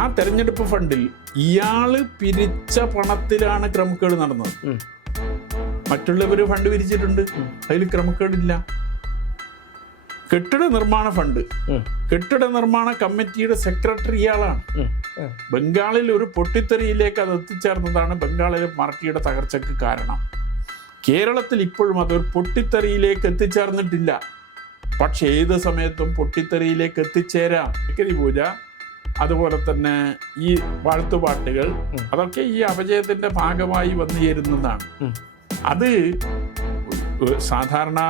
ആ തെരഞ്ഞെടുപ്പ് ഫണ്ടിൽ ഇയാള് പിരിച്ച പണത്തിലാണ് ക്രമക്കേട് നടന്നത്. മറ്റുള്ളവർ ഫണ്ട് പിരിച്ചിട്ടുണ്ട്, അതിൽ ക്രമക്കേടില്ല. കെട്ടിട നിർമ്മാണ ഫണ്ട്, കെട്ടിട നിർമ്മാണ കമ്മിറ്റിയുടെ സെക്രട്ടറി ഇയാളാണ്. ബംഗാളിൽ ഒരു പൊട്ടിത്തെറിയിലേക്ക് അത് എത്തിച്ചേർന്നതാണ് ബംഗാളിലെ പാർട്ടിയുടെ തകർച്ചയ്ക്ക് കാരണം. കേരളത്തിൽ ഇപ്പോഴും അതൊരു പൊട്ടിത്തെറിയിലേക്ക് എത്തിച്ചേർന്നിട്ടില്ല. പക്ഷെ ഏത് സമയത്തും പൊട്ടിത്തെറിയിലേക്ക് എത്തിച്ചേരാം. പൂജ, അതുപോലെ തന്നെ ഈ വാഴ്ത്തുപാട്ടുകൾ, അതൊക്കെ ഈ അപജയത്തിന്റെ ഭാഗമായി വന്നു ചേരുന്നതാണ്. അത് സാധാരണ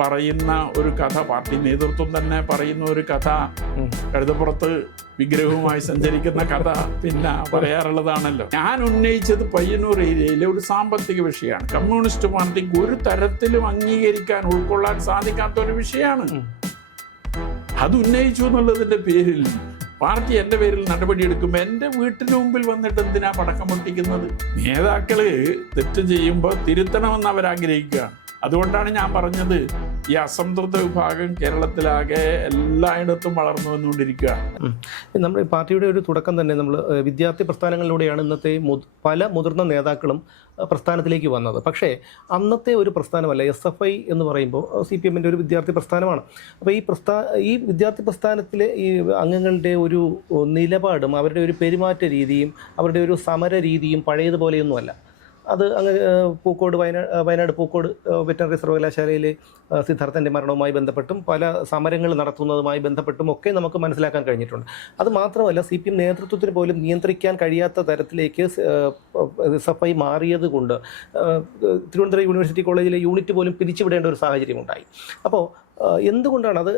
പറയുന്ന ഒരു കഥ, പാർട്ടി നേതൃത്വം തന്നെ പറയുന്ന ഒരു കഥ, കഴുതപ്പുറത്ത് വിഗ്രഹവുമായി സഞ്ചരിക്കുന്ന കഥ പിന്നെ പറയാറുള്ളതാണല്ലോ. ഞാൻ ഉന്നയിച്ചത് പയ്യന്നൂർ ഏരിയയിലെ ഒരു സാമ്പത്തിക വിഷയമാണ്. കമ്മ്യൂണിസ്റ്റ് പാർട്ടിക്ക് ഒരു തരത്തിലും അംഗീകരിക്കാൻ, ഉൾക്കൊള്ളാൻ സാധിക്കാത്ത ഒരു വിഷയമാണ്. അത് ഉന്നയിച്ചു എന്നുള്ളതിന്റെ പേരിൽ പാർട്ടി എൻ്റെ പേരിൽ നടപടിയെടുക്കുമ്പോൾ എൻ്റെ വീട്ടിന് മുമ്പിൽ വന്നിട്ട് എന്തിനാ പടക്കം പൊട്ടിക്കുന്നത്? നേതാക്കള് തെറ്റ് ചെയ്യുമ്പോൾ തിരുത്തണമെന്ന് അവരാഗ്രഹിക്കുകയാണ്. അതുകൊണ്ടാണ് ഞാൻ പറഞ്ഞത്, ഈ അസംതൃപ്ത വിഭാഗം കേരളത്തിലാകെ എല്ലായിടത്തും വളർന്നു വന്നുകൊണ്ടിരിക്കുകയാണ്. നമ്മുടെ പാർട്ടിയുടെ ഒരു തുടക്കം തന്നെ നമ്മൾ വിദ്യാർത്ഥി പ്രസ്ഥാനങ്ങളിലൂടെയാണ് ഇന്നത്തെ പല മുതിർന്ന നേതാക്കളും പ്രസ്ഥാനത്തിലേക്ക് വന്നത്. പക്ഷേ അന്നത്തെ ഒരു പ്രസ്ഥാനമല്ല SFI എന്ന് പറയുമ്പോൾ CPM-ൻ്റെ ഒരു വിദ്യാർത്ഥി പ്രസ്ഥാനമാണ്. അപ്പോൾ ഈ വിദ്യാർത്ഥി പ്രസ്ഥാനത്തിലെ ഈ അംഗങ്ങളുടെ ഒരു നിലപാടും അവരുടെ ഒരു പെരുമാറ്റ രീതിയും അവരുടെ ഒരു സമര രീതിയും പഴയതുപോലെയൊന്നുമല്ല. അത് അങ്ങ് വയനാട് പൂക്കോട് വെറ്ററിനറി സർവകലാശാലയിലെ സിദ്ധാർത്ഥൻ്റെ മരണവുമായി ബന്ധപ്പെട്ടും പല സമരങ്ങൾ നടത്തുന്നതുമായി ബന്ധപ്പെട്ടും ഒക്കെ നമുക്ക് മനസ്സിലാക്കാൻ കഴിഞ്ഞിട്ടുണ്ട്. അത് മാത്രമല്ല, CPM നേതൃത്വത്തിന് പോലും നിയന്ത്രിക്കാൻ കഴിയാത്ത തരത്തിലേക്ക് SFI മാറിയത് കൊണ്ട് തിരുവനന്തപുരം യൂണിവേഴ്സിറ്റി കോളേജിലെ യൂണിറ്റ് പോലും പിരിച്ചുവിടേണ്ട ഒരു സാഹചര്യം ഉണ്ടായി. അപ്പോൾ എന്തുകൊണ്ടാണ് അത്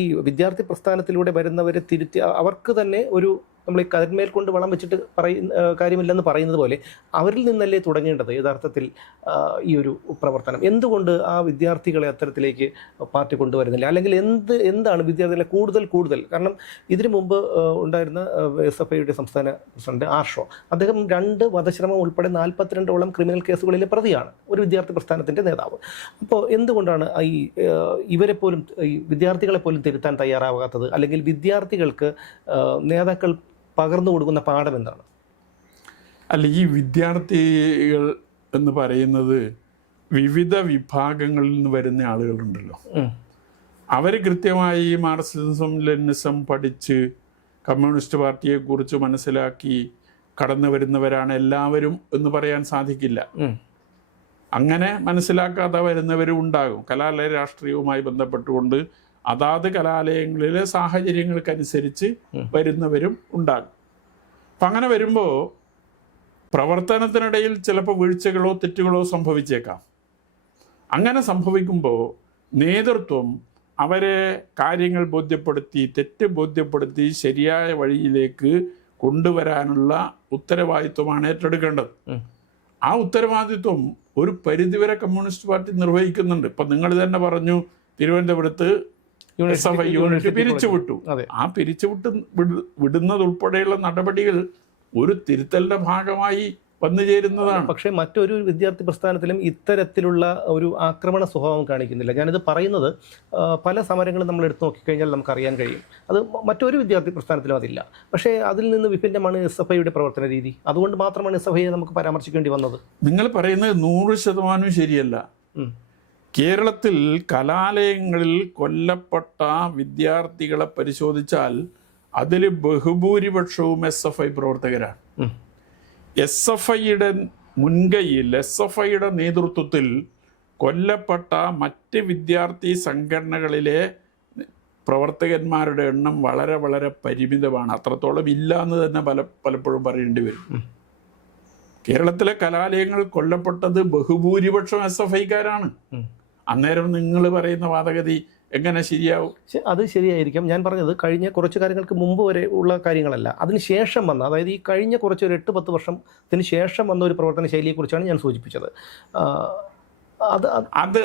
ഈ വിദ്യാർത്ഥി പ്രസ്ഥാനത്തിലൂടെ വരുന്നവരെ തിരുത്തി അവർക്ക് തന്നെ ഒരു നമ്മൾ ഈ കതിന്മേൽ കൊണ്ട് വളം വെച്ചിട്ട് കാര്യമില്ലെന്ന് പറയുന്നത് പോലെ അവരിൽ നിന്നല്ലേ തുടങ്ങേണ്ടത് യഥാർത്ഥത്തിൽ ഈ ഒരു പ്രവർത്തനം? എന്തുകൊണ്ട് ആ വിദ്യാർത്ഥികളെ അത്തരത്തിലേക്ക് പാർട്ടി കൊണ്ടുവരുന്നില്ല? അല്ലെങ്കിൽ എന്താണ് വിദ്യാർത്ഥികളെ കൂടുതൽ കാരണം ഇതിനു മുമ്പ് ഉണ്ടായിരുന്ന SFIയുടെ സംസ്ഥാന പ്രസിഡന്റ് ആർഷോ, അദ്ദേഹം 2 വധശ്രമം ഉൾപ്പെടെ 42ഓളം ക്രിമിനൽ കേസുകളിലെ പ്രതിയാണ്, ഒരു വിദ്യാർത്ഥി പ്രസ്ഥാനത്തിൻ്റെ നേതാവ്. അപ്പോൾ എന്തുകൊണ്ടാണ് ഇവരെ പോലും ഈ വിദ്യാർത്ഥികളെ പോലും തിരുത്താൻ തയ്യാറാവാത്തത്? അല്ലെങ്കിൽ വിദ്യാർത്ഥികൾക്ക് നേതാക്കൾ പകർന്നു കൊടുക്കുന്ന പാഠം എന്താണ്? അല്ല, ഈ വിദ്യാർത്ഥികൾ എന്ന് പറയുന്നത് വിവിധ വിഭാഗങ്ങളിൽ നിന്ന് വരുന്ന ആളുകളുണ്ടല്ലോ. അവർ കൃത്യമായി മാർക്സിസം ലെനിനിസം പഠിച്ച് കമ്മ്യൂണിസ്റ്റ് പാർട്ടിയെക്കുറിച്ച് മനസ്സിലാക്കി കടന്നു വരുന്നവരാണ് എല്ലാവരും എന്ന് പറയാൻ സാധിക്കില്ല. അങ്ങനെ മനസ്സിലാക്കാതെ വരുന്നവരും ഉണ്ടാകും. കലാലയ രാഷ്ട്രീയവുമായി ബന്ധപ്പെട്ടുകൊണ്ട് അതാത് കലാലയങ്ങളിലെ സാഹചര്യങ്ങൾക്കനുസരിച്ച് വരുന്നവരും ഉണ്ടാകും. അപ്പം അങ്ങനെ വരുമ്പോൾ പ്രവർത്തനത്തിനിടയിൽ ചിലപ്പോൾ വീഴ്ചകളോ തെറ്റുകളോ സംഭവിച്ചേക്കാം. അങ്ങനെ സംഭവിക്കുമ്പോൾ നേതൃത്വം അവരെ കാര്യങ്ങൾ ബോധ്യപ്പെടുത്തി, തെറ്റ് ബോധ്യപ്പെടുത്തി ശരിയായ വഴിയിലേക്ക് കൊണ്ടുവരാനുള്ള ഉത്തരവാദിത്വമാണ് ഏറ്റെടുക്കേണ്ടത്. ആ ഉത്തരവാദിത്വം ഒരു പരിധിവരെ കമ്മ്യൂണിസ്റ്റ് പാർട്ടി നിർവഹിക്കുന്നുണ്ട്. ഇപ്പം നിങ്ങൾ തന്നെ പറഞ്ഞു, തിരുവനന്തപുരത്ത് SFI യൂണിറ്റ് പിരിച്ചുവിട്ടു. ആ വിടുന്നതുൾപ്പെടെയുള്ള നടപടികൾ ഒരു തിരുത്തലിന്റെ ഭാഗമായി വന്നു ചേരുന്നതാണ്. പക്ഷേ മറ്റൊരു വിദ്യാർത്ഥി പ്രസ്ഥാനത്തിലും ഇത്തരത്തിലുള്ള ഒരു ആക്രമണ സ്വഭാവം കാണിക്കുന്നില്ല. ഞാനിത് പറയുന്നത് പല സമരങ്ങളും നമ്മൾ എടുത്തു നോക്കിക്കഴിഞ്ഞാൽ നമുക്കറിയാൻ കഴിയും. അത് മറ്റൊരു വിദ്യാർത്ഥി പ്രസ്ഥാനത്തിലും അതില്ല. പക്ഷേ അതിൽ നിന്ന് വിഭിന്നമാണ് SFIയുടെ പ്രവർത്തന രീതി. അതുകൊണ്ട് മാത്രമാണ് SFIയെ നമുക്ക് പരാമർശിക്കേണ്ടി വന്നത്. നിങ്ങൾ പറയുന്നത് 100% ശരിയല്ല. കേരളത്തിൽ കലാലയങ്ങളിൽ കൊല്ലപ്പെട്ട വിദ്യാർത്ഥികളെ പരിശോധിച്ചാൽ അതിൽ ബഹുഭൂരിപക്ഷവും SFI പ്രവർത്തകരാണ്. SFIയുടെ മുൻകൈയിൽ, SFIയുടെ നേതൃത്വത്തിൽ കൊല്ലപ്പെട്ട മറ്റ് വിദ്യാർത്ഥി സംഘടനകളിലെ പ്രവർത്തകന്മാരുടെ എണ്ണം വളരെ വളരെ പരിമിതമാണ്. അത്രത്തോളം ഇല്ല എന്ന് തന്നെ പലപ്പോഴും പറയേണ്ടി വരും. കേരളത്തിലെ കലാലയങ്ങൾ കൊല്ലപ്പെട്ടത് ബഹുഭൂരിപക്ഷം SFIക്കാരാണ്. അന്നേരം നിങ്ങൾ പറയുന്ന വാദഗതി എങ്ങനെ ശരിയാവും? അത് ശരിയായിരിക്കാം. ഞാൻ പറഞ്ഞത് കഴിഞ്ഞ കുറച്ച് കാര്യങ്ങൾക്ക് മുമ്പ് വരെ ഉള്ള കാര്യങ്ങളല്ല, അതിന് ശേഷം വന്ന, അതായത് ഈ കഴിഞ്ഞ കുറച്ച് ഒരു 8-10 വർഷത്തിന് ശേഷം വന്ന ഒരു പ്രവർത്തന ശൈലിയെക്കുറിച്ചാണ് ഞാൻ സൂചിപ്പിച്ചത്.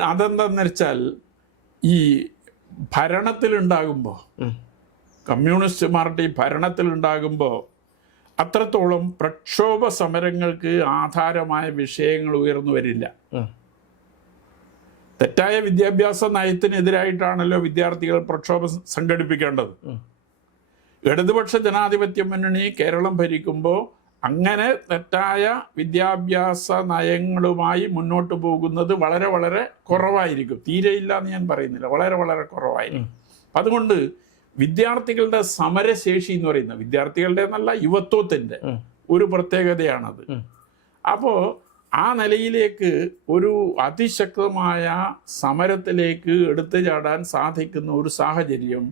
അതെന്താണെന്ന് വെച്ചാൽ, ഈ ഭരണത്തിലുണ്ടാകുമ്പോൾ, കമ്മ്യൂണിസ്റ്റ് പാർട്ടി ഭരണത്തിലുണ്ടാകുമ്പോൾ അത്രത്തോളം പ്രക്ഷോഭ സമരങ്ങൾക്ക് ആധാരമായ വിഷയങ്ങൾ ഉയർന്നു വരില്ല. തെറ്റായ വിദ്യാഭ്യാസ നയത്തിനെതിരായിട്ടാണല്ലോ വിദ്യാർത്ഥികൾ പ്രക്ഷോഭം സംഘടിപ്പിക്കേണ്ടത്. ഇടതുപക്ഷ ജനാധിപത്യ മുന്നണി കേരളം ഭരിക്കുമ്പോൾ അങ്ങനെ തെറ്റായ വിദ്യാഭ്യാസ നയങ്ങളുമായി മുന്നോട്ട് പോകുന്നത് വളരെ വളരെ കുറവായിരിക്കും. തീരെയില്ല എന്ന് ഞാൻ പറയുന്നില്ല, വളരെ വളരെ കുറവായിരിക്കും. അതുകൊണ്ട് വിദ്യാർത്ഥികളുടെ സമരശേഷി എന്ന് പറയുന്നത്, വിദ്യാർത്ഥികളുടെ എന്നല്ല യുവത്വത്തിൻ്റെ ഒരു പ്രത്യേകതയാണത്. അപ്പോൾ ആ നിലയിലേക്ക് ഒരു അതിശക്തമായ സമരത്തിലേക്ക് എടുത്തു ചാടാൻ സാധിക്കുന്ന ഒരു സാഹചര്യം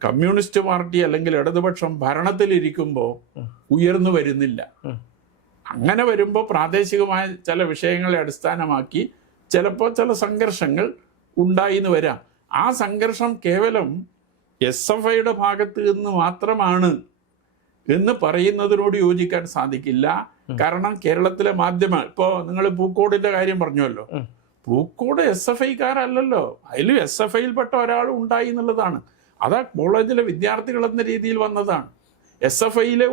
കമ്മ്യൂണിസ്റ്റ് പാർട്ടി അല്ലെങ്കിൽ ഇടതുപക്ഷം ഭരണത്തിലിരിക്കുമ്പോൾ ഉയർന്നു വരുന്നില്ല. അങ്ങനെ വരുമ്പോൾ പ്രാദേശികമായ ചില വിഷയങ്ങളെ അടിസ്ഥാനമാക്കി ചിലപ്പോൾ ചില സംഘർഷങ്ങൾ ഉണ്ടായിന്ന് വരാം. ആ സംഘർഷം കേവലം SFIയുടെ ഭാഗത്ത് നിന്ന് മാത്രമാണ് എന്ന് പറയുന്നതിനോട് യോജിക്കാൻ സാധിക്കില്ല. കാരണം കേരളത്തിലെ മാധ്യമങ്ങൾ, ഇപ്പോൾ നിങ്ങൾ പൂക്കോടിന്റെ കാര്യം പറഞ്ഞല്ലോ, പൂക്കോട് SFIക്കാരല്ലല്ലോ, അതിൽ SFIയിൽപ്പെട്ട ഒരാൾ ഉണ്ടായി എന്നുള്ളതാണ്. അത് കോളേജിലെ വിദ്യാർത്ഥികൾ എന്ന രീതിയിൽ വന്നതാണ്. SFIയിലെ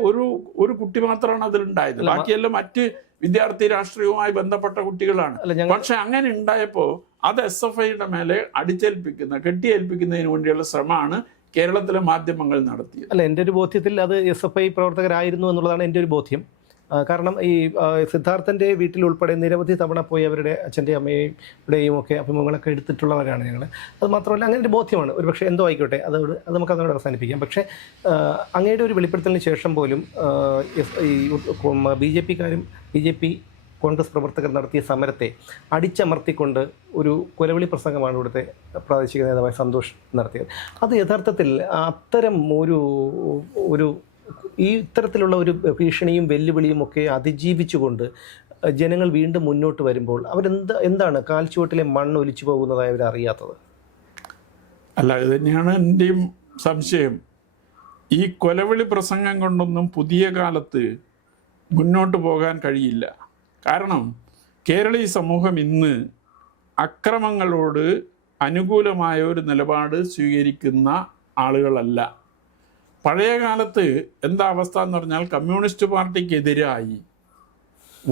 ഒരു കുട്ടി മാത്രമാണ് അതിലുണ്ടായത്, ബാക്കിയെല്ലാം മറ്റ് വിദ്യാർത്ഥി രാഷ്ട്രീയവുമായി ബന്ധപ്പെട്ട കുട്ടികളാണ്. പക്ഷെ അങ്ങനെ ഉണ്ടായപ്പോൾ അത് SFIയുടെ മേലെ കെട്ടിയേൽപ്പിക്കുന്നതിന് വേണ്ടിയുള്ള ശ്രമമാണ് കേരളത്തിലെ മാധ്യമങ്ങൾ നടത്തിയത്. അല്ല, എൻ്റെ ഒരു ബോധ്യത്തിൽ അത് SFI പ്രവർത്തകരായിരുന്നു എന്നുള്ളതാണ് എൻ്റെ ഒരു ബോധ്യം. കാരണം ഈ സിദ്ധാർത്ഥൻ്റെ വീട്ടിൽ ഉൾപ്പെടെ നിരവധി തവണ പോയി അവരുടെ അച്ഛൻ്റെയും അമ്മയുടെയും ഒക്കെ അഭിമുഖങ്ങളൊക്കെ എടുത്തിട്ടുള്ളവരാണ് ഞങ്ങൾ. അത് മാത്രമല്ല അങ്ങനെ ഒരു ബോധ്യമാണ്. ഒരു പക്ഷേ എന്തോ ആയിക്കോട്ടെ, അത് നമുക്ക് അതോടെ അവസാനിപ്പിക്കാം. പക്ഷേ അങ്ങയുടെ ഒരു വെളിപ്പെടുത്തലിന് ശേഷം പോലും BJP കോൺഗ്രസ് പ്രവർത്തകർ നടത്തിയ സമരത്തെ അടിച്ചമർത്തിക്കൊണ്ട് ഒരു കൊലവിളി പ്രസംഗമാണ് ഇവിടുത്തെ പ്രാദേശിക നേതാവായ സന്തോഷ് നടത്തിയത്. അത് യഥാർത്ഥത്തിൽ അത്തരം ഒരു ഈ ഇത്തരത്തിലുള്ള ഒരു ഭീഷണിയും വെല്ലുവിളിയും ഒക്കെ അതിജീവിച്ചുകൊണ്ട് ജനങ്ങൾ വീണ്ടും മുന്നോട്ട് വരുമ്പോൾ എന്താണ് കാൽച്ചുവട്ടിലെ മണ്ണ് ഒലിച്ചു പോകുന്നതായി അവരറിയാത്തത്? അല്ല, ഇത് തന്നെയാണ് എൻ്റെയും സംശയം. ഈ കൊലവിളി പ്രസംഗം കൊണ്ടൊന്നും പുതിയ കാലത്ത് മുന്നോട്ട് പോകാൻ കഴിയില്ല. കാരണം കേരളീയ സമൂഹം ഇന്ന് അക്രമങ്ങളോട് അനുകൂലമായ ഒരു നിലപാട് സ്വീകരിക്കുന്ന ആളുകളല്ല. പഴയ കാലത്ത് എന്താ അവസ്ഥ എന്ന് പറഞ്ഞാൽ കമ്മ്യൂണിസ്റ്റ് പാർട്ടിക്കെതിരായി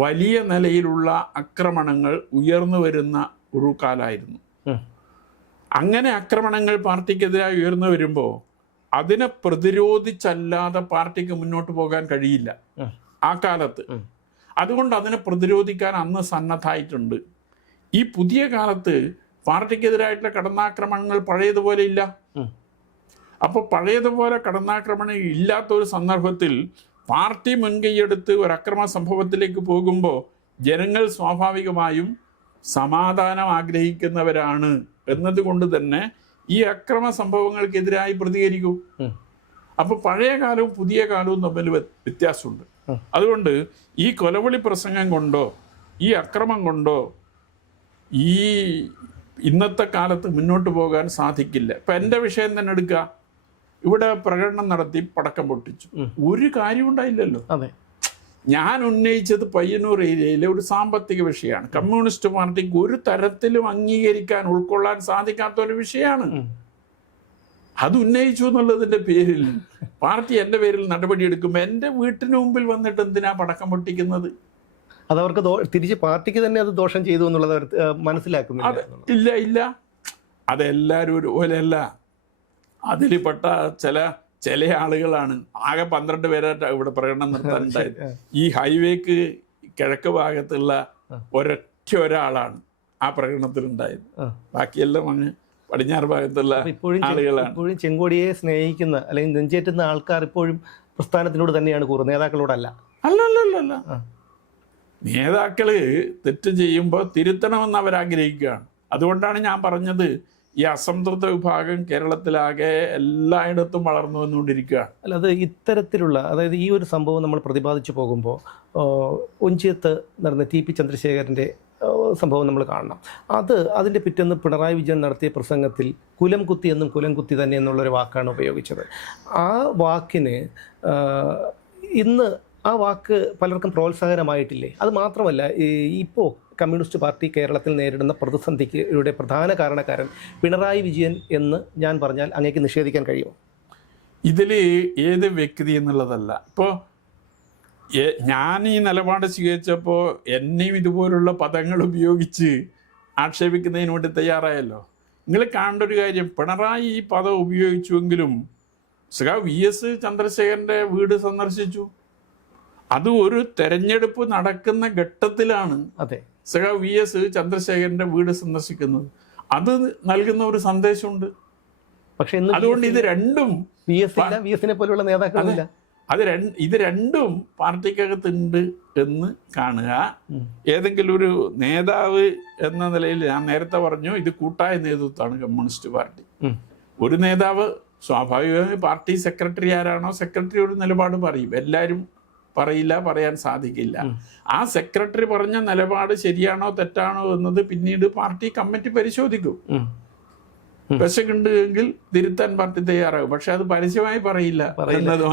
വലിയ നിലയിലുള്ള ആക്രമണങ്ങൾ ഉയർന്നു വരുന്ന ഒരു കാലമായിരുന്നു. അങ്ങനെ ആക്രമണങ്ങൾ പാർട്ടിക്കെതിരായി ഉയർന്നു വരുമ്പോൾ അതിനെ പ്രതിരോധിച്ചല്ലാതെ പാർട്ടിക്ക് മുന്നോട്ട് പോകാൻ കഴിയില്ല ആ കാലത്ത്. അതുകൊണ്ട് അതിനെ പ്രതിരോധിക്കാൻ അന്ന് സന്നദ്ധമായിട്ടുണ്ട്. ഈ പുതിയ കാലത്ത് പാർട്ടിക്കെതിരായിട്ടുള്ള കടന്നാക്രമണങ്ങൾ പഴയതുപോലെ ഇല്ല. അപ്പോൾ പഴയതുപോലെ കടന്നാക്രമണം ഇല്ലാത്തൊരു സന്ദർഭത്തിൽ പാർട്ടി മുൻകൈയെടുത്ത് ഒരു അക്രമ സംഭവത്തിലേക്ക് പോകുമ്പോൾ ജനങ്ങൾ സ്വാഭാവികമായും സമാധാനം ആഗ്രഹിക്കുന്നവരാണ് എന്നതുകൊണ്ട് തന്നെ ഈ അക്രമ സംഭവങ്ങൾക്കെതിരായി പ്രതികരിക്കും. അപ്പോൾ പഴയ കാലവും പുതിയ കാലവും തമ്മിൽ വ്യത്യാസമുണ്ട്. അതുകൊണ്ട് ഈ കൊലവിളി പ്രസംഗം കൊണ്ടോ ഈ അക്രമം കൊണ്ടോ ഈ ഇന്നത്തെ കാലത്ത് മുന്നോട്ട് പോകാൻ സാധിക്കില്ല. ഇപ്പം എൻ്റെ വിഷയം തന്നെ എടുക്കുക. ഇവിടെ പ്രകടനം നടത്തി പടക്കം പൊട്ടിച്ചു, ഒരു കാര്യം ഉണ്ടായില്ലല്ലോ. ഞാൻ ഉന്നയിച്ചത് പയ്യന്നൂർ ഏരിയയിലെ ഒരു സാമ്പത്തിക വിഷയമാണ്. കമ്മ്യൂണിസ്റ്റ് പാർട്ടിക്ക് ഒരു തരത്തിലും ഉൾക്കൊള്ളാൻ സാധിക്കാത്ത ഒരു വിഷയമാണ്. അത് ഉന്നയിച്ചു എന്നുള്ളതിൻ്റെ പേരിൽ പാർട്ടി എൻ്റെ പേരിൽ നടപടിയെടുക്കുമ്പോൾ എൻ്റെ വീട്ടിന് മുമ്പിൽ വന്നിട്ട് എന്തിനാ പടക്കം പൊട്ടിക്കുന്നത്? അതവർക്ക് തിരിച്ച് പാർട്ടിക്ക് തന്നെ അത് ദോഷം ചെയ്തു എന്നുള്ളത് അവർ മനസ്സിലാക്കുന്നില്ല. ഇല്ല, അതെല്ലാവരും ഒരുപോലെയല്ല. അതിൽപ്പെട്ട ചില ആളുകളാണ്. ആകെ 12 പേരായിട്ട് ഇവിടെ പ്രകടനം നടത്താനുണ്ടായത്. ഈ ഹൈവേക്ക് കിഴക്ക് ഭാഗത്തുള്ള ഒരാളാണ് ആ പ്രകടനത്തിലുണ്ടായത്. ബാക്കിയെല്ലാം അങ്ങ് പടിഞ്ഞാറ് ഭാഗത്തുള്ള ആളുകളാണ്. ഇപ്പോഴും ചെങ്കോടിയെ സ്നേഹിക്കുന്ന അല്ലെങ്കിൽ നെഞ്ചേറ്റുന്ന ആൾക്കാർ ഇപ്പോഴും പ്രസ്ഥാനത്തിനോട് തന്നെയാണ് കൂറുന്നത്, നേതാക്കളോടല്ല. അല്ല, നേതാക്കള് തെറ്റ് ചെയ്യുമ്പോൾ തിരുത്തണമെന്ന് അവരാഗ്രഹിക്കുകയാണ്. അതുകൊണ്ടാണ് ഞാൻ പറഞ്ഞത് ഈ അസംതൃപ്ത വിഭാഗം കേരളത്തിലാകെ എല്ലായിടത്തും വളർന്നു വന്നുകൊണ്ടിരിക്കുകയാണ്. അല്ല, അത് ഇത്തരത്തിലുള്ള, അതായത് ഈ ഒരു സംഭവം നമ്മൾ പ്രതിപാദിച്ചു പോകുമ്പോൾ ഒഞ്ചിയത്ത് നടന്ന TP ചന്ദ്രശേഖരൻ്റെ സംഭവം നമ്മൾ കാണണം. അതിൻ്റെ പിറ്റേന്ന് പിണറായി വിജയൻ നടത്തിയ പ്രസംഗത്തിൽ കുലം കുത്തി എന്നും കുലം കുത്തി തന്നെ എന്നുള്ളൊരു വാക്കാണ് ഉപയോഗിച്ചത്. ആ വാക്കിന് ഇന്ന് ആ വാക്ക് പലർക്കും പ്രോത്സാഹനമായിട്ടില്ലേ? അത് മാത്രമല്ല, ഇപ്പോൾ കമ്മ്യൂണിസ്റ്റ് പാർട്ടി കേരളത്തിൽ നേരിടുന്ന പ്രതിസന്ധിയുടെ പ്രധാന കാരണക്കാരൻ പിണറായി വിജയൻ എന്ന് ഞാൻ പറഞ്ഞാൽ അങ്ങേക്ക് നിഷേധിക്കാൻ കഴിയുമോ? ഇതിൽ ഏത് വ്യക്തി എന്നുള്ളതല്ല. ഇപ്പോൾ ഞാൻ ഈ നിലപാട് സ്വീകരിച്ചപ്പോൾ എന്നെയും ഇതുപോലുള്ള പദങ്ങൾ ഉപയോഗിച്ച് ആക്ഷേപിക്കുന്നതിന് വേണ്ടി തയ്യാറായല്ലോ. നിങ്ങൾ കാണേണ്ട ഒരു കാര്യം, പിണറായി ഈ പദം ഉപയോഗിച്ചുവെങ്കിലും സഖാവ് VS ചന്ദ്രശേഖരൻ്റെ വീട് സന്ദർശിച്ചു. അത് ഒരു തെരഞ്ഞെടുപ്പ് നടക്കുന്ന ഘട്ടത്തിലാണ് അതെ സഖാവ് VS ചന്ദ്രശേഖരൻ്റെ വീട് സന്ദർശിക്കുന്നത്. അത് നൽകുന്ന ഒരു സന്ദേശമുണ്ട്. പക്ഷെ അതുകൊണ്ട് ഇത് രണ്ടും VS പോലുള്ള നേതാക്കളില്ല. ഇത് രണ്ടും പാർട്ടിക്കകത്തുണ്ട് എന്ന് കാണുക. ഏതെങ്കിലും ഒരു നേതാവ് എന്ന നിലയിൽ ഞാൻ നേരത്തെ പറഞ്ഞു, ഇത് കൂട്ടായ നേതൃത്വമാണ് കമ്മ്യൂണിസ്റ്റ് പാർട്ടി. ഒരു നേതാവ് സ്വാഭാവികമായി പാർട്ടി സെക്രട്ടറി ആരാണോ സെക്രട്ടറി ഒരു നിലപാട് പറയും. എല്ലാവരും പറയില്ല, പറയാൻ സാധിക്കില്ല. ആ സെക്രട്ടറി പറഞ്ഞ നിലപാട് ശരിയാണോ തെറ്റാണോ എന്നത് പിന്നീട് പാർട്ടി കമ്മിറ്റി പരിശോധിക്കും. പെശകുണ്ട് എങ്കിൽ തിരുത്താൻ പാർട്ടി തയ്യാറാകും. പക്ഷെ അത് പരസ്യമായി പറയില്ല എന്നത്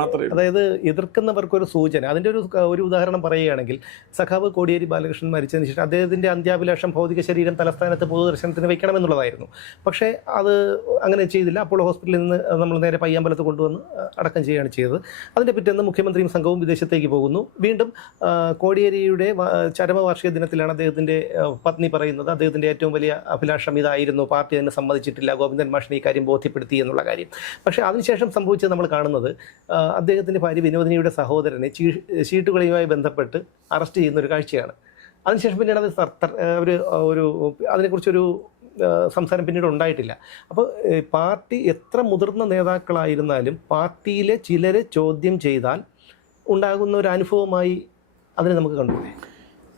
മാത്രമേ. അതായത് എതിർക്കുന്നവർക്കൊരു സൂചന. അതിൻ്റെ ഒരു ഉദാഹരണം പറയുകയാണെങ്കിൽ, സഖാവ് കോടിയേരി ബാലകൃഷ്ണൻ മരിച്ചതിന് ശേഷം അദ്ദേഹത്തിൻ്റെ അന്ത്യാഭിലാഷം ഭൗതിക ശരീരം തലസ്ഥാനത്ത് പൊതുദർശനത്തിന് വയ്ക്കണമെന്നുള്ളതായിരുന്നു. പക്ഷേ അത് അങ്ങനെ ചെയ്തില്ല. അപ്പോളോ ഹോസ്പിറ്റലിൽ നിന്ന് നമ്മൾ നേരെ പയ്യാമ്പലത്ത് കൊണ്ടുവന്ന് അടക്കം ചെയ്യുകയാണ് ചെയ്തത്. അതിൻ്റെ പിറ്റേന്ന് മുഖ്യമന്ത്രിയും സംഘവും വിദേശത്തേക്ക് പോകുന്നു. വീണ്ടും കോടിയേരിയുടെ ചരമവാർഷിക ദിനത്തിലാണ് അദ്ദേഹത്തിൻ്റെ പത്നി പറയുന്നത് അദ്ദേഹത്തിൻ്റെ ഏറ്റവും വലിയ അഭിലാഷം ഇതായിരുന്നു, പാർട്ടി അതിനെ സമ്മതിച്ചിട്ടില്ല, ഗോവിന്ദൻ മാഷിനെ ഈ കാര്യം ബോധ്യപ്പെടുത്തി എന്നുള്ള കാര്യം. പക്ഷേ അതിനുശേഷം സംഭവിച്ചത് നമ്മൾ കാണുന്നത് അദ്ദേഹത്തിൻ്റെ ഭാര്യ വിനോദിനിയുടെ സഹോദരനെ ചീട്ടുകളിയുമായി ബന്ധപ്പെട്ട് അറസ്റ്റ് ചെയ്യുന്ന ഒരു കാഴ്ചയാണ്. അതിനുശേഷം പിന്നീട് അത് അതിനെക്കുറിച്ചൊരു സംസാരം പിന്നീട് ഉണ്ടായിട്ടില്ല. അപ്പോൾ പാർട്ടി എത്ര മുതിർന്ന നേതാക്കളായിരുന്നാലും പാർട്ടിയിലെ ചിലരെ ചോദ്യം ചെയ്താൽ ഉണ്ടാകുന്ന ഒരു അനുഭവമായി അതിനെ നമുക്ക് കണ്ടുകൂടെ?